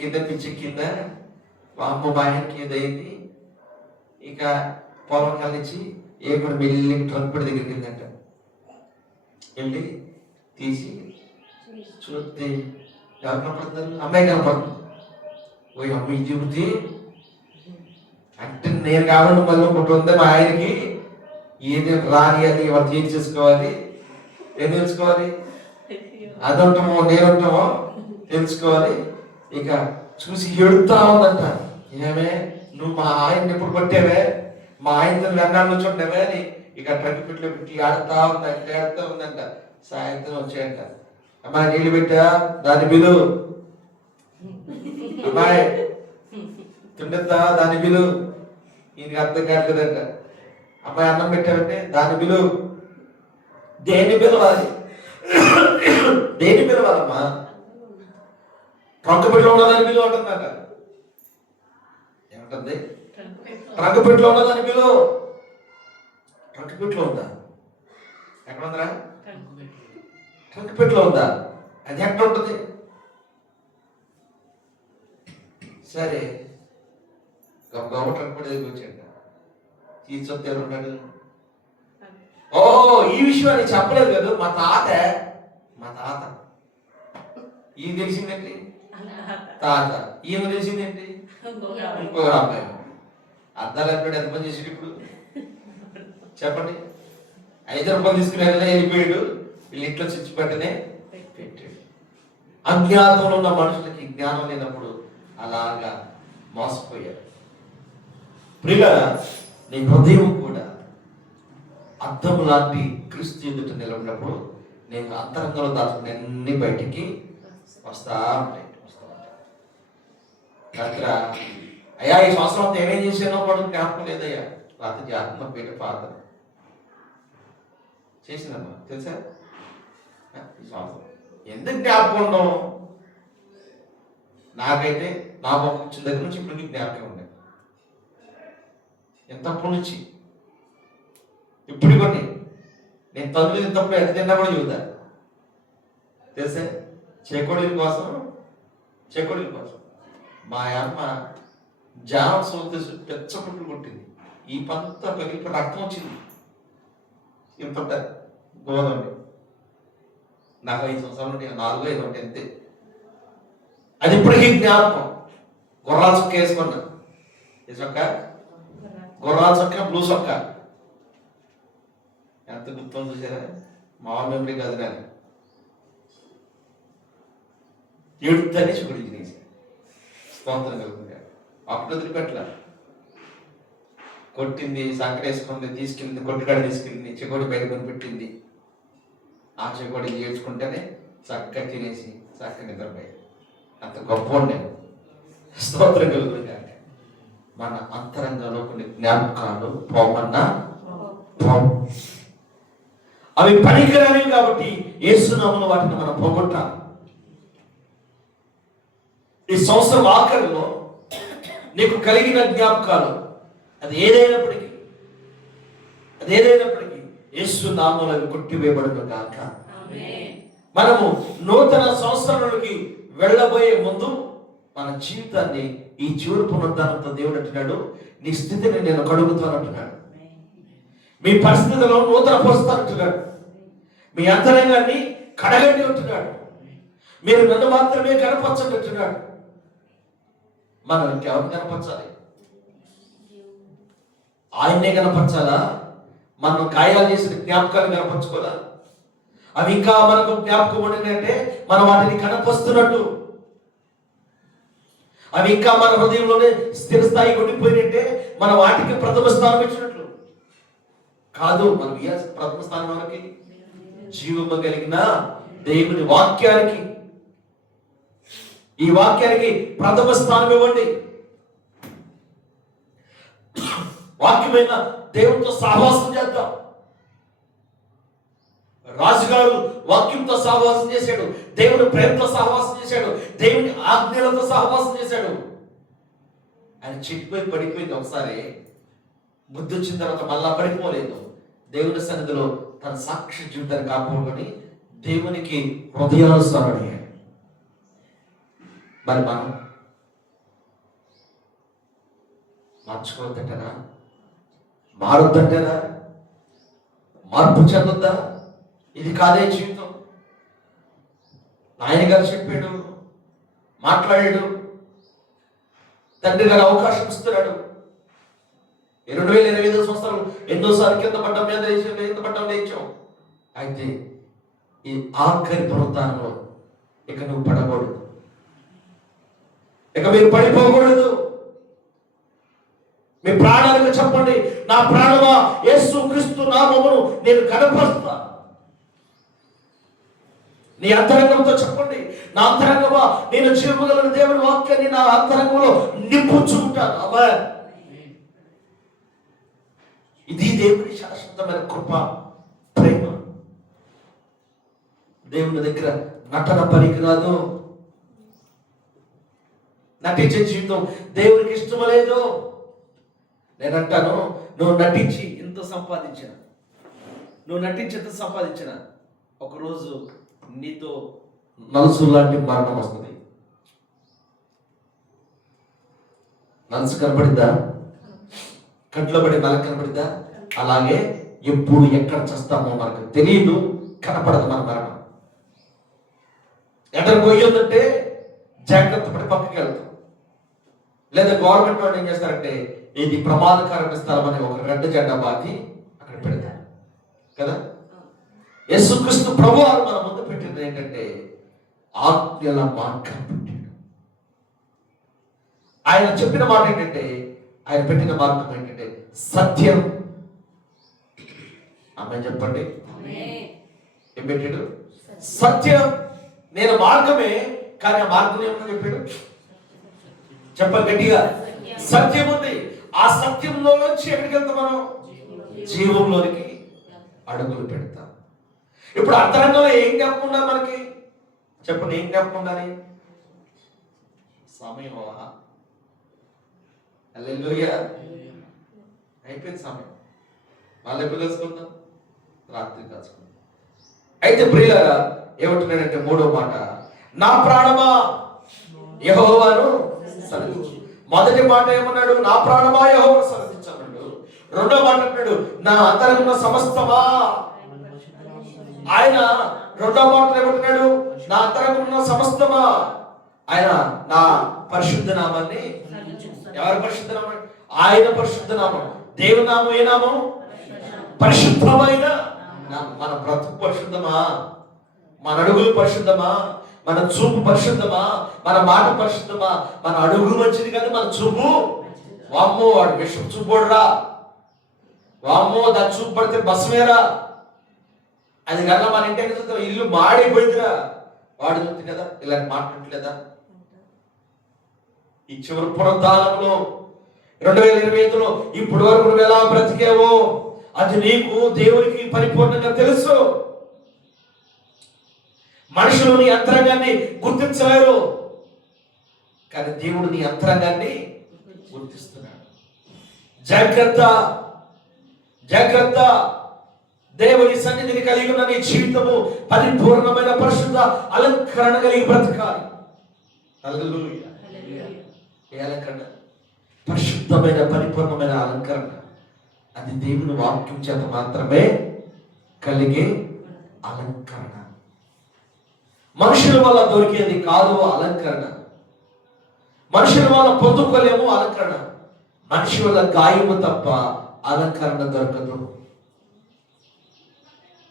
కింద పిచ్చి కింద అమ్మ బాయకి ఇదైంది. ఇక పొలం కలిసి ఏ కూడా వెళ్ళి ట్రంపుడి దగ్గరికి వెళ్ళిందంట. వెళ్ళి తీసి చూస్తే ఎవరు కనపడుతున్నారు? అమ్మాయి కనపడుతుంది. ఓ అమ్మాయి చూపుతి అంటే నేను కావాలి మళ్ళీ ఒకటి ఉంది మా ఆయనకి, ఏది రాని అది ఎవరు తీర్చేసుకోవాలి, ఏం తెలుసుకోవాలి, అది ఉంటామో నేనుంటామో తెలుసుకోవాలి. ఇక చూసి ఎడుతా ఉందంట, ఏమే నువ్వు మా ఆయన్ని ఎప్పుడు కొట్టావే, మా ఆయనతో వెన్నాళ్ళు చూడవే అని ఇక ట్రంక్ పెట్లో పెట్టి ఆడుతా ఉందంట. సాయంత్రం వచ్చాయంట, అమ్మాయి నీళ్ళు పెట్టా దాని బిలు, అమ్మాయి తిండద్దా దాని బిలు, ఈయనకి అర్థం కావట్లేదంట. అమ్మాయి అన్నం పెట్టావంటే దాని బిలు, దేని పిలవాలి, దేని పిలవాలమ్మా, ట్రంక్ పెట్లో ఉన్నదాని బిలు అంటుందట. ఏమంటుంది? ట్రంక్ పెట్లో ఉన్నదాని బిలు. ట్రంక్ పెట్లో ఉందా? ఎక్కడ ఉందరా? ట్రంక్ పెట్లో ఉందా? అది ఎక్కడ ఉంటుంది? సరే గవ ట్రంక్ పెట్టి దగ్గర వచ్చాడు, తీసుకొస్తే ఉన్నాడు. ఓ ఈ విషయం అని చెప్పలేదు కదా మా తాత ఈయన తెలిసిందేంటి, తాత ఈయన తెలిసిందేంటి, ఇంకో అబ్బాయి. అద్దాలు అన్నాడు ఎంతమంది చేసాడు ఇప్పుడు చెప్పండి. 5 రూపాయలు తీసుకుని వెళ్ళిపోయాడు, వీళ్ళు ఇంట్లో స్విచ్ పెట్టనే పెట్టాడు. అజ్ఞాతంలో ఉన్న మనుషులకి జ్ఞానం లేనప్పుడు అలాగా మోసపోయారు. ప్రియులారా, నీ హృదయం కూడా అద్దం లాంటి క్రీస్తు ఎదుట నిలబడినప్పుడు నేను అంతరంగంలో దాచుకుని అన్ని బయటికి వస్తా ఉంటాయి. దగ్గర అయ్యా ఈ సంవత్సరం అంతా ఏమేం చేసానో కూడా జ్ఞాపకం లేదయ్యా, రాత్రి జాతకం పేట పాత చేసిందమ్మా తెలుసా. ఈ సంవత్సరం ఎందుకు జ్ఞాపకం ఉండవు? నాకైతే నా మొక్క వచ్చిన దగ్గర నుంచి ఇప్పటికి జ్ఞాపకం ఉండే, ఎంతప్పటి నుంచి ఇప్పుడు కొన్ని నేను తల్లి ఇంతప్పుడు ఎంత తిన్నా కూడా చెబుతా తెలుసా. చెకోడీల కోసం మా అమ్మ జామ సోతే పెచ్చ పుట్లు కొట్టింది, ఈ పంత పగిలిపోయి రక్తం వచ్చింది. ఇంత గోధుమ నాకు 5 సంవత్సరాలు ఉంటే 4-5 ఉంటే అంతే. అది ఇప్పటికీ జ్ఞాపకం. గుర్రాల చొక్క వేసుకున్నా, ఏ చొక్క? గుర్రాల చొక్క, బ్లూ చొక్క. ఎంత గుర్తుంది చూసారా? మామూలు మెమరీ కాదు. కానీ ఏడుతని చూడు తినేసి స్తోత్రం కలుగుతుంది. అప్పుడు వదిలిపెట్ల కొట్టింది, సంకరేసుకుంది, తీసుకెళ్ళింది, కొట్టుకాడ తీసుకెళ్ళింది, చెకోడి బయట కొనిపెట్టింది. ఆ చెకోడి ఏడ్చుకుంటేనే చక్కగా తినేసి చక్కగా నిద్రపోయాయి. అంత గొప్ప నేను స్తోత్రం కలుగుతుంది. మన అంతరంగంలో కొన్ని జ్ఞాపకాలు పోమన్నా అవి పనికిరానివి కాబట్టి యేసునామమున వాటిని మనం పోగొట్టాలి. ఈ సంవత్సరం ఆఖరిలో నీకు కలిగిన జ్ఞాపకాలు అది ఏదైనప్పటికీ యేసునామమున అవి కొట్టివేయబడును గాక. మనము నూతన సంవత్సరంలోకి వెళ్ళబోయే ముందు మన జీవితాన్ని ఈ చివరి పునరుద్ధానంతో దేవుడు అంటున్నాడు, నీ స్థితిని నేను కడుగుతానంటున్నాడు, మీ పరిస్థితుల్లో నూతన పరుస్తానంటున్నాడు, మీ అంతరంగాన్ని కడగండి అంటున్నాడు, మీరు నన్ను మాత్రమే కనపరచండి అంటున్నాడు. మనం ఇంకెవరు కనపరచాలి? ఆయన్నే కనపరచాలా? మనం గాయాలు చేసిన జ్ఞాపకాలు కనపరచుకోవాలా? అవి ఇంకా మనకు జ్ఞాపకం ఉండిందంటే మనం వాటిని కనపరుస్తున్నట్టు, అవి ఇంకా మన హృదయంలోనే స్థిర స్థాయి ఉండిపోయినట్టే మనం వాటికి ప్రథమ స్థానం ఇచ్చినట్లు కాదు. మనం ఇవ్వాల్సిన ప్రథమ స్థానం వరకు జీవము కలిగిన దేవుని వాక్యానికి, ఈ వాక్యానికి ప్రథమ స్థానం ఇవ్వండి. వాక్యమైన దేవునితో సహవాసం చేద్దాం. రాజుగారు వాక్యంతో సహవాసం చేశాడు, దేవుని ప్రేమతో సహవాసం చేశాడు, దేవుని ఆజ్ఞలతో సహవాసం చేశాడు. ఆయన చెట్టిపోయి పడిపోయింది ఒకసారి, బుద్ధి వచ్చిన తర్వాత మళ్ళా పడిపోలేదు. దేవుని సన్నిధిలో తన సాక్షి జీవితాన్ని కాపాడుకొని దేవునికి హృదయానుసారుడయ్యాడు. మరి మనం మార్చుకోవద్దంటారా? మారొద్దంటారా? మార్పు చెందొద్దా? ఇది కాదే జీవితం. ఆయన గారు చెప్పాడు, మాట్లాడాడు, తండ్రి గారు అవకాశం ఇస్తున్నాడు. 2025 సంవత్సరాలు ఎన్నోసార్లు కింద పడ్డం మీద కింద పడ్డం లేచాం. అయితే ఈ ఆఖరి పునరుత్థానంలో ఇక నువ్వు పడకూడదు, ఇక మీరు పడిపోకూడదు. మీ ప్రాణాలకు చెప్పండి, నా ప్రాణమా యేసు క్రీస్తు నామమును నేను కనపరుస్తా. నీ అంతరంగంతో చెప్పండి, నా అంతరంగమా నేను జీవగలను దేవుని వాక్యాన్ని నా అంతరంగంలో నింపుచుంటాను. అబ్బా, ఇది దేవుని శాశ్వతమైన కృప, ప్రేమ. దేవుని దగ్గర నటన పనికిరాదు. నటించే జీవితం దేవునికి ఇష్టం లేదు. నేనంటాను, నువ్వు నటించి ఎంత సంపాదించిన, ఒకరోజు నీతో నలుసు లాంటి మరణం వస్తుంది. నలుసు కనపడిందా? కంట్లో పడి నల కనపడిందా? అలాగే ఎప్పుడు ఎక్కడ చేస్తామో మనకు తెలియదు, కనపడదు మన మరణం. ఎక్కడ పోయిందంటే జాగ్రత్త పడి పక్కకి వెళ్తాం. లేదా గవర్నమెంట్ వాళ్ళు ఏం చేస్తారంటే, ఇది ప్రమాదకరమైన స్థలం అని ఒక రెడ్ జెండా బాతి అక్కడ పెడతారు కదా. యేసుక్రీస్తు ప్రభువారు మన ముందు పెట్టింది ఏంటంటే ఆజ్ఞల మార్గం పెట్టాడు. ఆయన చెప్పిన మాట ఏంటంటే, ఆయన పెట్టిన మార్గం ఏంటంటే సత్యం. ఆమె చెప్పండి, ఏం పెట్టాడు? సత్యం. నేను మార్గమే, కానీ ఆ మార్గం ఏమని చెప్పాడు? చెప్పండి గట్టిగా. సత్యం ఉంది. ఆ సత్యంలో నుంచి ఎక్కడికి వెళ్తాం మనం? జీవంలోనికి అడుగులు పెడతాం. ఇప్పుడు అంతరంగంలో ఏం జ్ఞాపకం ఉండాలి మనకి? చెప్పండి, ఏం జ్ఞాపకం ఉండాలి? సమయం. హల్లెలూయా. అయిపోయింది సమయం. మళ్ళీ ఎప్పుడు కలుసుకుందాం? రాత్రి కలుసుకుందాం. అయితే ప్రియులారా, ఏమంటున్నాడంటే మూడో మాట, నా ప్రాణమా యెహోవాను సన్నిధించు. మొదటి మాట ఏమన్నాడు? నా ప్రాణమా యెహోవాను సన్నిధించు అన్నాడు. రెండో మాట అంటున్నాడు, నా అంతరంగ సమస్తమా. ఆయన రెండో మాట ఏమంటున్నాడు? నా అంతరంగ సమస్తమా. ఆయన నా పరిశుద్ధ నామాన్ని, ఎవరి పరిశుద్ధ నామం? ఆయన పరిశుద్ధ నామం. దేవుని నామం ఏ నామం? పరిశుద్ధమైన. మన బ్రతుకు పరిశుద్ధమా? మన అడుగులు పరిశుద్ధమా? మన చూపు పరిశుద్ధమా? మన మాట పరిశుద్ధమా? మన అడుగు మంచిది కానీ మన చూపు, వామ్మో వాడు విషం చూపుడురా, వామ్మో దాన్ని చూపు పడితే బస్మేరా, అది కన్నా మన ఇంటికి చూద్దాం ఇల్లు మాడిపోయిందిరా, వాడు చూస్తే కదా ఇలాంటి మాట్లాడలేదా? ఈ చివరి పునరుద్ధానంలో 2025లో ఇప్పటి వరకు నువ్వు ఎలా బ్రతికేవో అది నీకు దేవునికి పరిపూర్ణంగా తెలుసు. మనుషులు నీ అంతరంగాన్ని గుర్తించలేరు, కానీ దేవుడు నీ అంతరంగాన్ని గుర్తిస్తున్నాడు. జాగ్రత్త, జాగ్రత్త. దేవుని సన్నిధిని కలిగి ఉన్న నీ జీవితము పరిపూర్ణమైన పరిశుద్ధ అలంకరణ కలిగి బ్రతకాలి. హల్లెలూయా. ఏ అలంకరణ? పరిశుద్ధమైన పరిపూర్ణమైన అలంకరణ. అది దేవుని వాక్యం చేత మాత్రమే కలిగే అలంకరణ. మనుషుల వల్ల దొరికేది కాదు అలంకరణ. మనుషుల వల్ల పొందుకోలేము అలంకరణ. మనిషి వల్ల గాయము తప్ప అలంకరణ దొరకదు.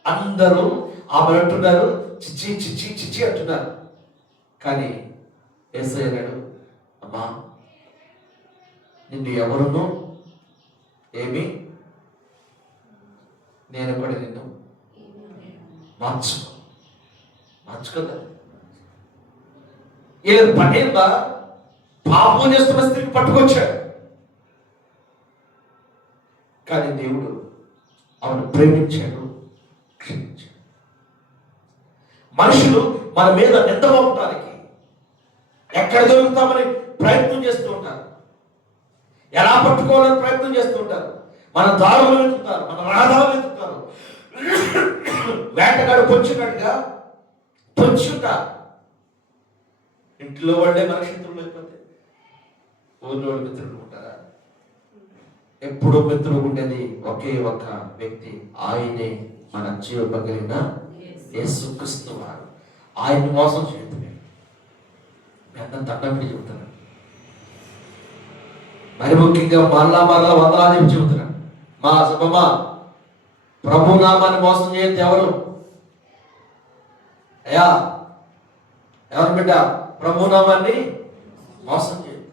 అందరూ ఆమె అంటున్నారు, చిచ్చి చిచ్చి చిచ్చి అంటున్నారు. కానీ యేసయ్య అన్నాడు, అమ్మా నిన్ను ఎవరునో ఏమి, నేను కూడా నిన్ను మార్చుకోదా. వీళ్ళ పనేందా? పాపం చేస్తున్న స్త్రీని పట్టుకొచ్చాడు. కానీ దేవుడు ఆమెను ప్రేమించాడు, క్షమించాడు. మనుషులు మన మీద నిందమవటానికి ఎక్కడ దొరుకుతామని ప్రయత్నం చేస్తూ ఉంటారు, ఎలా పట్టుకోవాలని ప్రయత్నం చేస్తూ ఉంటారు. మన దారులు వెతుకుతారు, మన రాధాలు వెతుకుతారు. వేటగాడు పొంచున్నట్టుగా పొంచుంటారు. ఇంట్లో వాళ్ళే మన శత్రువులు అయిపోతే ఊళ్ళో వాళ్ళు మిత్రులు ఉంటారా? ఎప్పుడూ మిత్రులు ఉండేది ఒకే ఒక వ్యక్తి, ఆయనే మన జీవపగలిగిన యేసుక్రీస్తు వారు. ఆయన్ని మోసం చేయలేదు. ఎంత దండమిడి చెబుతున్నాను. మరి ముఖ్యంగా మరలా వందలాది చెబుతున్నాను. మా సభమా ప్రభు నామాన్ని మోసం చేయొద్దు. ఎవరు అయ్యా, ఎవరు బిడ్డ? ప్రభు నామాన్ని మోసం చేయొద్దు.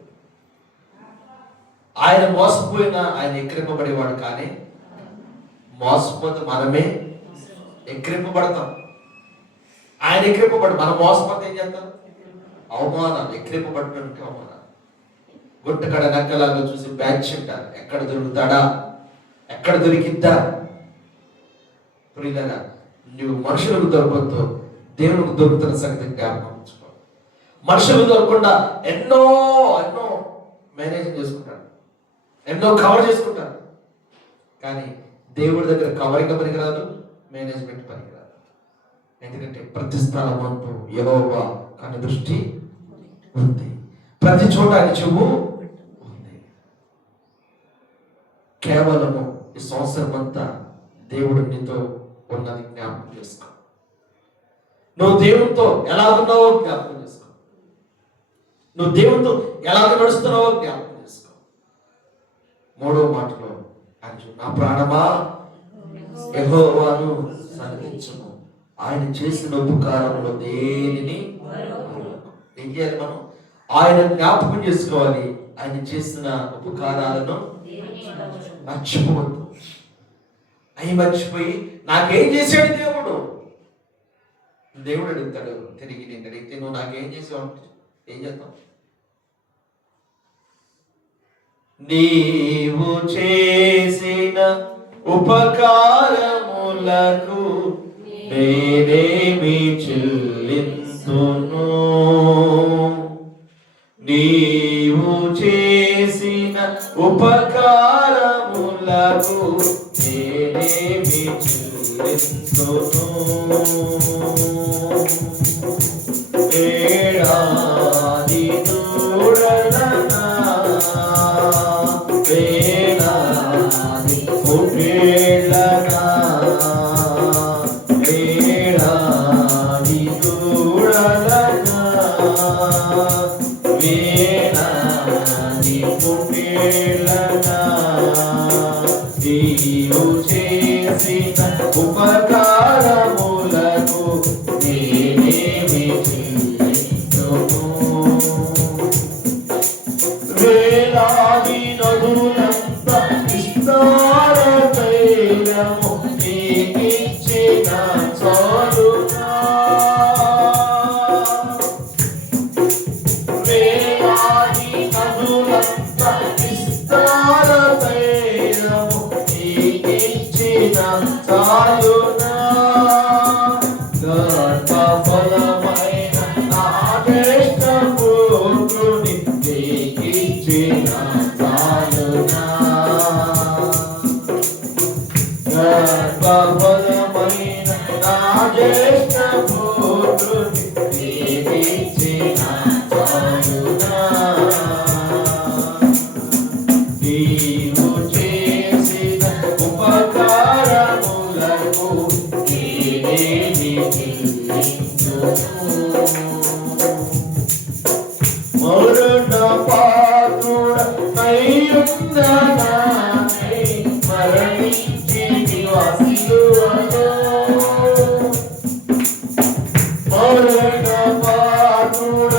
ఆయన మోసపోయినా ఆయన ఎక్కిరింపబడేవాడు, కానీ మోసపోతే మనమే ఎక్కిరింపబడతాం. ఆయన ఎక్కిరింపబడు, మనం మోసపోతే ఏం చేస్తాం? అవమానాలు. ఎక్కిరింపబడినట్టు అవమానాలు. గుట్టకడ నక్కలాగా చూసి బ్యాచ్ ఉంటారు. ఎక్కడ దొరుకుతాడా, ఎక్కడ దొరికిద్దా? ప్రియులారా, నువ్వు మనుషులకు దొరకద్దు, దేవునికి దొరుకుతున్న సంగతి జ్ఞాపకం ఉంచుకో. మనుషులకు దొరకకుండా ఎన్నో ఎన్నో మేనేజ్ చేసుకుంటారు, ఎన్నో కవర్ చేసుకుంటారు. కానీ దేవుడి దగ్గర కవరింగ్ పనికిరాదు, మేనేజ్మెంట్ పనికిరాదు. ఎందుకంటే ప్రతి స్థలం అంటూ యెహోవా కానీ దృష్టి ఉంది, ప్రతి చోట ఆయన చెవు ఉంది. కేవలము ఈ సంవత్సరం అంతా దేవుడు నీతో ఉన్నది జ్ఞాపకం చేసుకో. నువ్వు దేవునితో ఎలా ఉన్నావో జ్ఞాపకం చేసుకో. నువ్వు దేవునితో ఎలా నడుస్తున్నావో జ్ఞాపకం చేసుకో. మూడో మాటలో ఆయన, నా ప్రాణమా యెహోవాను సన్నిధించుము, ఆయన చేసిన ఉపకారములో దేనిని ఏం చేయాలి? మనం ఆయన జ్ఞాపకం చేసుకోవాలి. ఆయన చేసిన ఉపకారాలను మర్చిపోవద్దు. అవి మర్చిపోయి నాకేం చేశాడు దేవుడు, దేవుడు అడుగుతాడు తిరిగి. నేను అడిగితే నువ్వు నాకేం చేసావు, ఏం చేస్తావు? నీవు చేసిన ఉపకారములకు నేనేమి చెల్లింతును, నీవు చేసిన ఉపకారములకు నేనేమి చెల్లింతును. ఏడాది దూడలనా వేలాది పుట్టిళ్ళనా, ఏడాది దూడలనా వేలాది పుట్టిళ్ళనా, నీవు చేసిన ఉపకారములకు నేనేమి చెల్లింతును. వేలాది నదులంత విస్తార తైలము నీకిచ్చిన చాలునా, వేలాది నదులంత విస్తార తైలము నీకిచ్చిన చాలునా, గర్భఫలమైన నా జ్యేష్ఠ పుత్రుని నీకిచ్చిన చాలునా, గర్భఫలమైన నా జ్యేష్ఠ పుత్రుని నీకిచ్చిన చాలునా, నీవు చేసిన ఉపకారములకు నేనేమి చెల్లింతును. మరణ పాత్రుడనైయున్న నాకై మరణించి నివాసిలువలో, మరణ పాత్రుడనైయున్న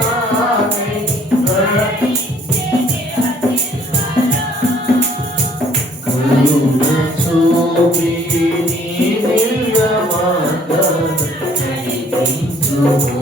నాకై మరణించి కరుణ చూపి నీ దివ్య మార్గమున నడిపించుము.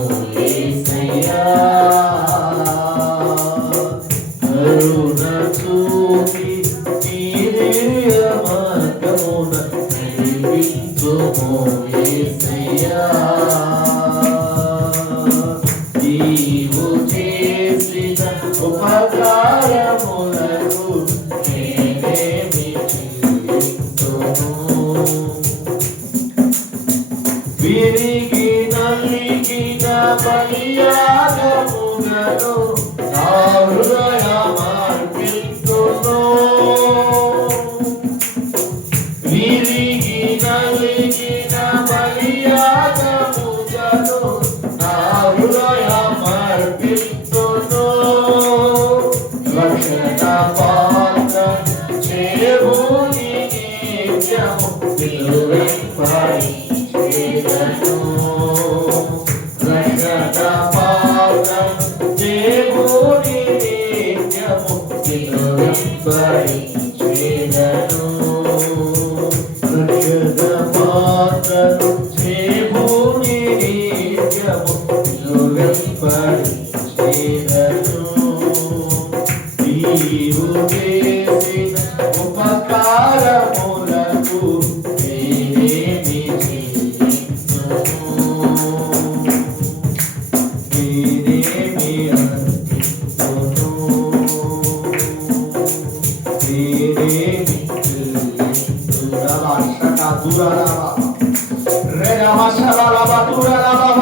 విరిగి నలిగిన బలియాగములను నా హృదయమర్పిస్తును. విరిగి నలిగిన బలియాగములను నా హృదయమర్పిస్తును. రక్షణ పాత్ర చేరుని నిత్యము విలువెంపడి చేరను. రక్షణ పాత్ర చేరుని నిత్యము విలువెంపడి చేరను. రక్షణ పాత్ర చేరుని నిత్యము విలువెంపడి చేరను. నీవు చేసిన ఉపకారములకు నేనేమి చెల్లింతును? నేనేమి అర్పింతును? నేనేమి చెల్లింతును? రమషక దురరవ రెరమషరవ దురరవ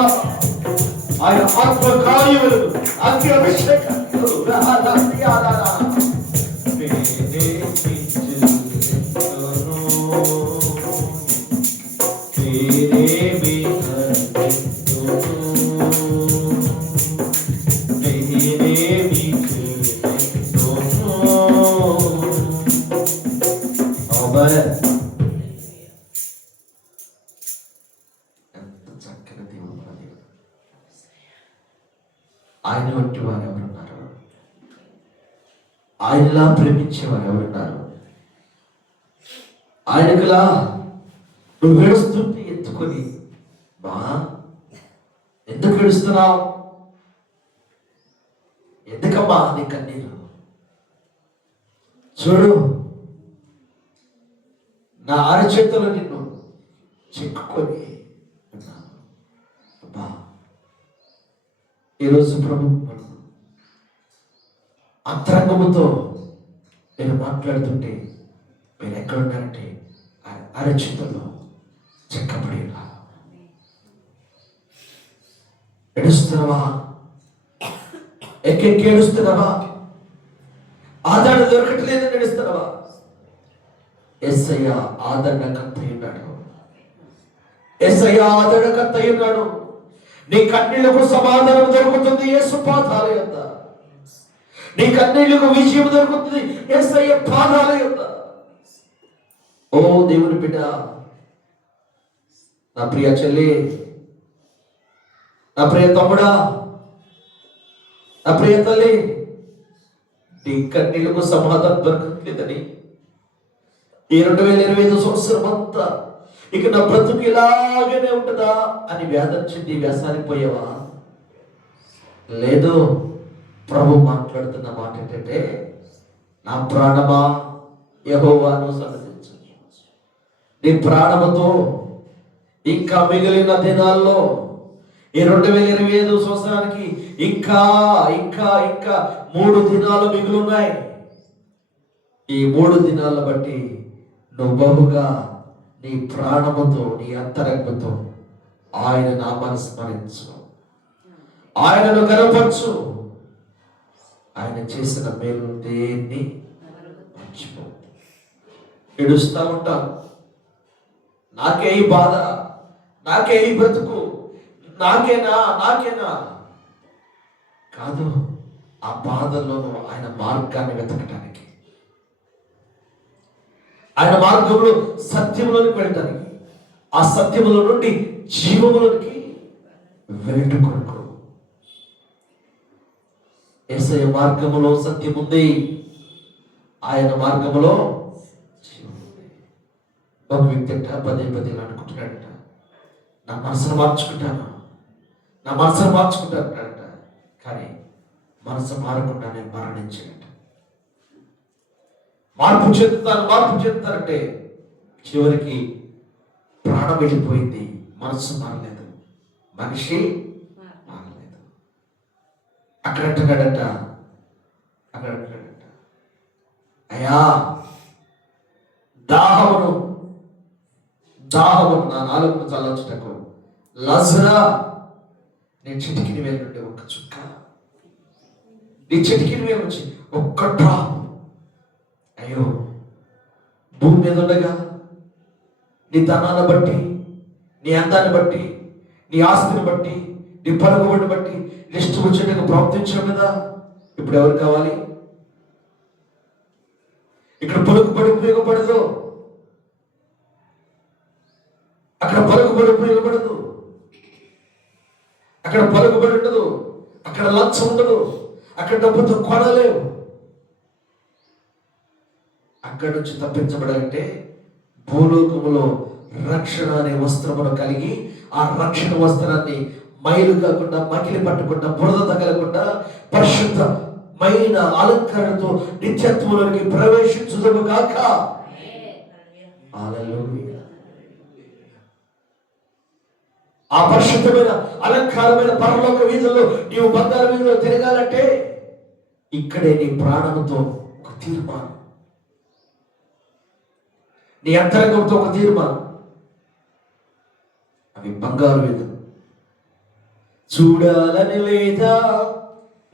ఆయన ఆత్మ కార్యములు అగ్ని అభిషేకాలు చక్కని దేవుడు మన దేవుడు. ఆయన వంటి వారు ఎవరున్నారు? ఆయనలా ప్రేమించేవారు ఎవరున్నారు? ఆయనకులా నువ్వు ఏడుస్తుంటే ఎత్తుకొని, బా ఎందుకు ఏడుస్తున్నావు? ఎందుకమ్మా నీ కన్నీరు? చూడు, నా అరచేతులు నిన్ను చిక్కుకొని బా. ఈరోజు ప్రభు అంతరంగముతో నేను మాట్లాడుతుంటే మీరు ఎక్కడున్నారంటే అరచేతుల్లో చెక్కబడి ఉన్నారు. ఏడుస్తున్నావా? ఎక్కెక్కి ఏడుస్తున్నావా? ఆదరణ దొరకట్లేదని ఏడుస్తున్నావా? యేసయ్య ఆదరణకర్త ఉన్నాడు. యేసయ్య ఆదరణకర్త ఉన్నాడు. నీ కన్నీళ్లకు సమాధానం దొరుకుతుంది యేసు పాదాల యొద్ద. నీ కన్నీళ్లకు విజయం దొరుకుతుంది యేసయ్య పాదాల యొద్ద. ఓ దేవుని బిడ్డ, నా ప్రియ చెల్లి, నా ప్రియ తమ్ముడా, నా ప్రియ తల్లి, నీ కన్నీళ్లకు సమాధానం దొరకట్లేదని ఈ 2025 సంవత్సరం అంతా ఇక నా బ్రతుకు ఇలాగనే ఉంటుందా అని వేదన చెంది వ్యసానికి పోయావా? లేదు. ప్రభు మాట్లాడుతున్న మాట ఏంటంటే, నా ప్రాణమా యెహోవాను సన్నిధించు. నీ ప్రాణముతో ఇంకా మిగిలిన దినాల్లో ఈ 2025 సంవత్సరానికి ఇంకా ఇంకా ఇంకా 3 దినాలు మిగులున్నాయి. ఈ 3 దినాలను బట్టి నువ్వు బహుగా నీ ప్రాణముతో నీ అంతరంగంతో ఆయన నామాన్ని స్మరించు, ఆయనను కనపరచు. ఆయన చేసిన మేలు దేన్ని మర్చిపో. ఏడుస్తా ఉంటాం, నాకే ఈ బాధ, నాకే ఈ బ్రతుకు, నాకేనా నాకేనా కాదు. ఆ బాధల్లోనూ ఆయన మార్గాన్ని వెతకటానికి, ఆయన మార్గంలో సత్యములోనికి వెళ్ళటానికి, ఆ సత్యముల నుండి జీవములోనికి వెళ్ళట కొరకు. యేసయ్య మార్గములో సత్యం ఉంది, ఆయన మార్గములో జీవం ఉంది. ఒక వ్యక్తి అంట పదే అనుకుంటున్నాడట, నా మనసును మార్చుకుంటాను, నా మనసును మార్చుకుంటాను అంటాడట. కానీ మనసు మారకుండానే మరణించాడట. మార్పు చెందుతారంటే చివరికి ప్రాణం వెళ్ళిపోయింది, మనసు మారలేదు, మనిషి మారలేదు. అక్కడంటాడట, అయ్యా దాహమును దాహము నా నాలుగును చల్లచుటకు లజరా నేను చిటికిన వేలు నుండి ఒక్క చుక్క, నీ చిటికిన వేలు నుంచి ఒక్క డ్రాప్. అయ్యో, భూమి మీద ఉండగా నీ ధనాన్ని బట్టి, నీ అందాన్ని బట్టి, నీ ఆస్తిని బట్టి, నీ పలుకుబడిని బట్టి లిస్టు వచ్చేట్టుగా ప్రవర్తించడం మీద ఇప్పుడు ఎవరు కావాలి? ఇక్కడ పలుకుబడి ఉపయోగపడదు, అక్కడ పలుకుబడి ఉపయోగపడదు, అక్కడ పలుకుబడి ఉండదు, అక్కడ లంచం ఉండదు, అక్కడ డబ్బుతో కొనలేవు. అక్కడి నుంచి తప్పించబడాలంటే భూలోకములో రక్షణ అనే వస్త్రమును కలిగి, ఆ రక్షణ వస్త్రాన్ని మైలు కాకుండా, మకిలి పట్టకుండా, బురద తగలకుండా పరిశుద్ధమైన అలంకరణతో నిత్యత్వంలోకి ప్రవేశించుదుము గాక. హల్లెలూయా. ఆ పరిశుద్ధమైన అలంకారమైన పరలోక వీధుల్లో నీవు బంగారు వీధిలో తిరగాలంటే ఇక్కడే నీ ప్రాణంతో ఒక తీర్మానం, నీ అంతరంగంతో ఒక తీర్మానం. అవి బంగారు వీధులు. చూడాలని లేదా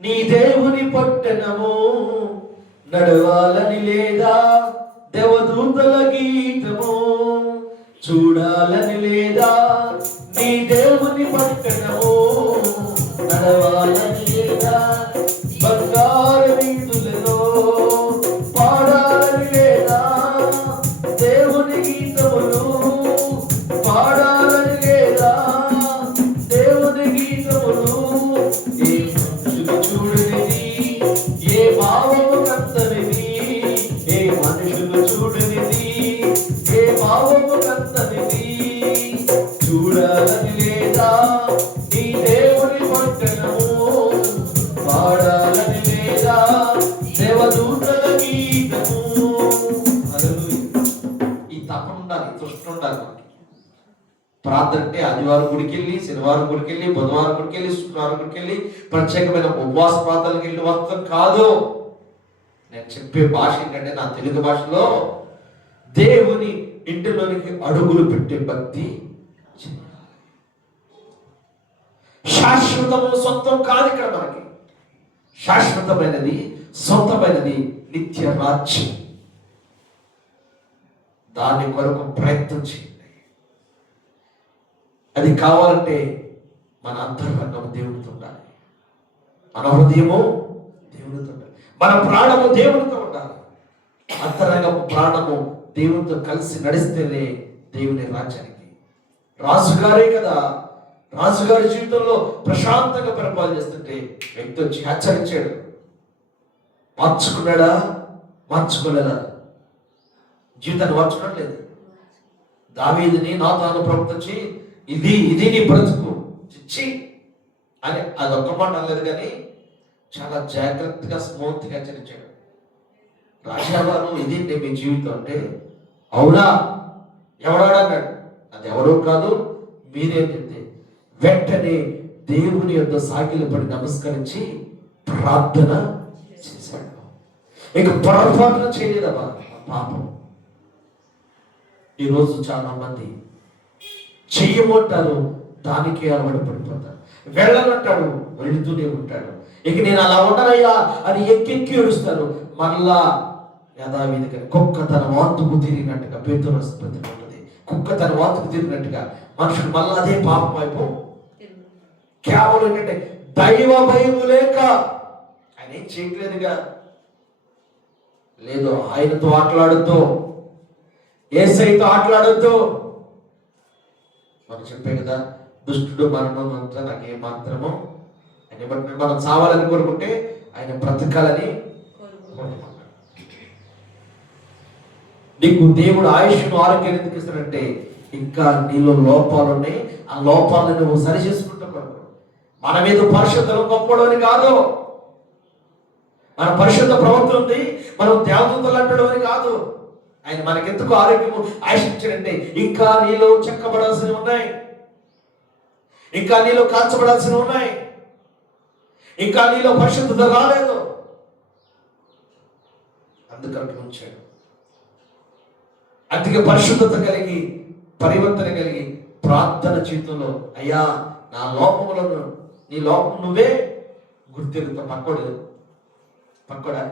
నీ దేవుని పట్టణము, నడవాలని లేదా దేవదూతల గీతము. చూడాలని లేదా నీ దేవుని పట్టణము, నడవాలని లేదా బంగారు వీధులలో, పాడాలని లేదా దేవుని గీతములు, పాడాలని లేదా దేవుని గీతములు. ఏ మనుషులు చూడనిది, ఏ భావము కంతనిది, ఏ మనుషులు చూడనిది, ఏ భావము కంతనిది. చూడాలని లేదా నీ దేవుని పట్టణము, పాడాలని లేదా దేవదూతల గీతము. ఈ తపన ఉండాలి, తృష్ణ ఉండాలి మనకి. ప్రార్థన అంటే ఆదివారం గుడికి వెళ్ళి, శనివారం గుడికి వెళ్ళి, బుధవారం గుడికి వెళ్ళి, శుక్రవారం గుడికి వెళ్ళి ప్రత్యేకమైన ఉపవాస ప్రార్థనలకు వెళ్ళి వస్తాం కాదు. నేను చెప్పే భాష ఏంటంటే నా తెలుగు భాషలో దేవుని ఇంటిలోనికి అడుగులు పెట్టే భక్తి. శాశ్వతము సొంతం కాదు ఇక్కడ మనకి. శాశ్వతమైనది, సొంతమైనది నిత్య రాజ్యం. దాని కొరకు ప్రయత్నం చేయండి. అది కావాలంటే మన అంతరంగం దేవునితో ఉండాలి, మన హృదయము దేవునితో ఉండాలి, మన ప్రాణము దేవునితో ఉండాలి. అంతరంగము ప్రాణము దేవునితో కలిసి నడిస్తేనే దేవుని రాజ్యానికి. రాజుగారే కదా, రాజుగారి జీవితంలో ప్రశాంతంగా పరిపాలన చేస్తుంటే వ్యక్తి వచ్చి హెచ్చరించాడు. మార్చుకున్నాడా? మార్చుకోలేదా? జీవితాన్ని మార్చుకోవడం లేదు. దావీదుని నాతాను ప్రవర్తించి ఇది నీ బ్రతుకు చిచ్చి అని అదొక్క మాట అనలేదు, కానీ చాలా జాగ్రత్తగా స్మూత్గా హెచ్చరించాడు. రాజావారు ఇది మీ జీవితం అంటే, అవునా ఎవడాడన్నాడు. అది ఎవరో కాదు మీరే చెప్తే వెంటనే దేవుని యొక్క సాగిలు పడి నమస్కరించి ప్రార్థన చేశాడు. ఇక పొరపాటున చేయలేదమ్మా పాపం. ఈరోజు చాలా మంది చెయ్యమంటారు, దానికే అలవాటు పడిపోతారు. వెళ్ళనంటాడు, వెళుతూనే ఉంటాడు. ఇక నేను అలా ఉండనయ్యా అని ఎక్కెక్కి ఏడుస్తారు. మళ్ళా యథావిధిగా కుక్క తన వాంతుకు తిరిగినట్టుగా పేతురు ప్రతిపడుతుంది. కుక్క తన వాంతుకు తిరిగినట్టుగా మనుషులు మళ్ళా అదే పాపం వైపు. కేవలం ఏంటంటే దైవ భయము లేక ఆయన ఏం చేయట్లేదుగా. లేదు, ఆయనతో ఆటలాడుతూ, యేసయ్యతో ఆటలాడుతూ. మనం చెప్పే కదా, దుష్టుడు మరణం అంతా నాకే మాత్రము ఆయన బట్టి మనం చావాలని కోరుకుంటే ఆయన బ్రతకాలని కోరుకుంటాడు. నీకు దేవుడు ఆయుష్ను ఆరోగ్యాన్ని ఎందుకు ఇస్తాడంటే ఇంకా నీలో లోపాలు ఉన్నాయి, ఆ లోపాలను నువ్వు సరి చేసుకుంటున్నావు. మన మీద పరిశుద్ధం గొప్పడని కాదు, మన పరిశుద్ధ ప్రవర్తన ఉంది, మనం దేవదూతలు అంటాడు అని కాదు. ఆయన మనకెందుకు ఆరోగ్యము ఆశించాడంటే ఇంకా నీలో చెక్కబడాల్సినవి ఉన్నాయి, ఇంకా నీలో కాల్చబడాల్సినవి ఉన్నాయి, ఇంకా నీలో పరిశుద్ధత రాలేదు, అందుకని ఉంచాడు. అందుకే పరిశుద్ధత కలిగి పరివర్తన కలిగి ప్రార్థన జీవితంలో అయ్యా నా లోపములను నీ లోపం నువ్వే గుర్తిరుగుతా పక్కడా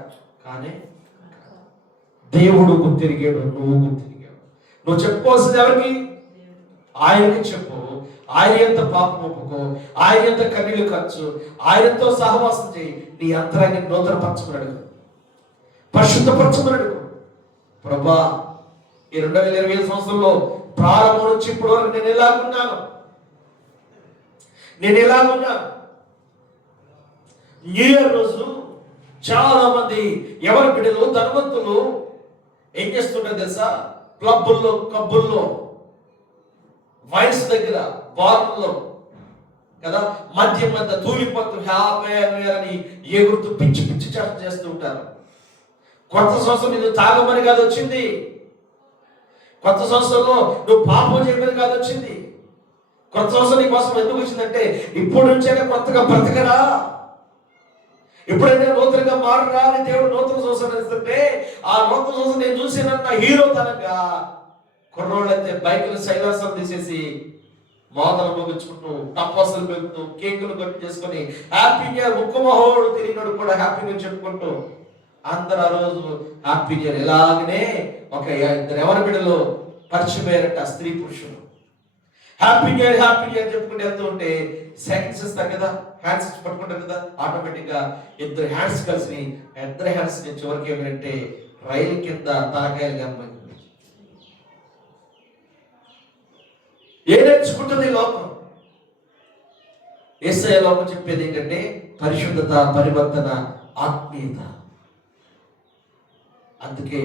కానీ దేవుడు గుర్తిరిగాడు, నువ్వు గుర్తిరిగావు. నువ్వు చెప్పుకోవాల్సింది ఎవరికి? ఆయనకి చెప్పు. ఆయన ఎంత పాపం ఒప్పుకో, ఆయన ఎంత కన్నీళ్లు ఖర్చు, ఆయనతో సహవాసం చేయి. నీ అంతరాన్ని నూతనపరచమని, పరిశుద్ధపరచమని. ప్రభా, ఈ 2025 సంవత్సరంలో ప్రారంభం నుంచి ఇప్పటి వరకు నేను ఎలాగున్నాను. న్యూ ఇయర్ రోజు చాలా మంది ఎవరి బిడ్డలు ధనవంతులు ఏం చేస్తుంటారు తెలుసా? క్లబ్బుల్లో, క్లబ్బుల్లో, వైన్స్ దగ్గర, బార్లో కదా, మద్యం మధ్య తూలిపోతూ హ్యాపీ అని ఎగురుతూ పిచ్చి పిచ్చి చేస్తూ ఉంటారు. కొత్త సంవత్సరం నువ్వు తాగమని కాదు వచ్చింది. కొత్త సంవత్సరంలో నువ్వు పాపం చేయమని కాదు వచ్చింది. కొత్త సంవత్సరం నీ కోసం ఎందుకు వచ్చిందంటే ఇప్పుడు నుంచైనా కొత్తగా బ్రతకరా, ఎప్పుడైనా నూతనంగా మారురా అని దేవుడు నూతన సంవత్సరం ఇస్తుంటే, ఆ నూతన సంవత్సరం నేను చూసానన్న హీరో తనంగా కుర్రోళ్ళైతే బైకులు సైలాసం తీసేసి మోతలు ముగించుకుంటూ టపాసులు పెడుతూ కేకులు కట్టు చేసుకుని హ్యాపీ న్యూ ఇయర్, ముక్కుమహోడు తిరిగినాడు కూడా హ్యాపీగా చెప్పుకుంటూ అందరు ఆ రోజు హ్యాపీ న్యూ ఇయర్. ఇలాగనే ఒక 2 ఎవరి బిడ్డలో పరిచయం అయ్యారంట, స్త్రీ పురుషులు. హ్యాపీ న్యూ ఇయర్ చెప్పుకుంటూ వెళ్తూ ఉంటే సెకండ్స్ ఇస్తారు కదా, హ్యాండ్స్ పట్టుకుంటారు కదా, ఆటోమేటిక్ గా ఇద్దరు హ్యాండ్స్ చివరికి ఏమంటే రైలు కింద తలకాయలు గమ్మంది. ఏ నేర్చుకుంటుంది లోకం? యేసయ్య లోకం చెప్పేది ఏంటంటే పరిశుద్ధత, పరివర్తన, ఆత్మీయత. అందుకే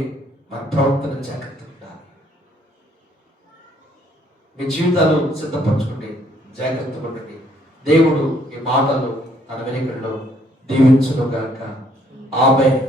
మన ప్రవర్తన జాగ్రత్తగా ఉండాలి. మీ జీవితాలు సిద్ధపరచుకోండి, జాగ్రత్తగా ఉండండి. దేవుడు ఈ మాటలు తన వెనుకల్లో దీవించును గాక. ఆమేన్.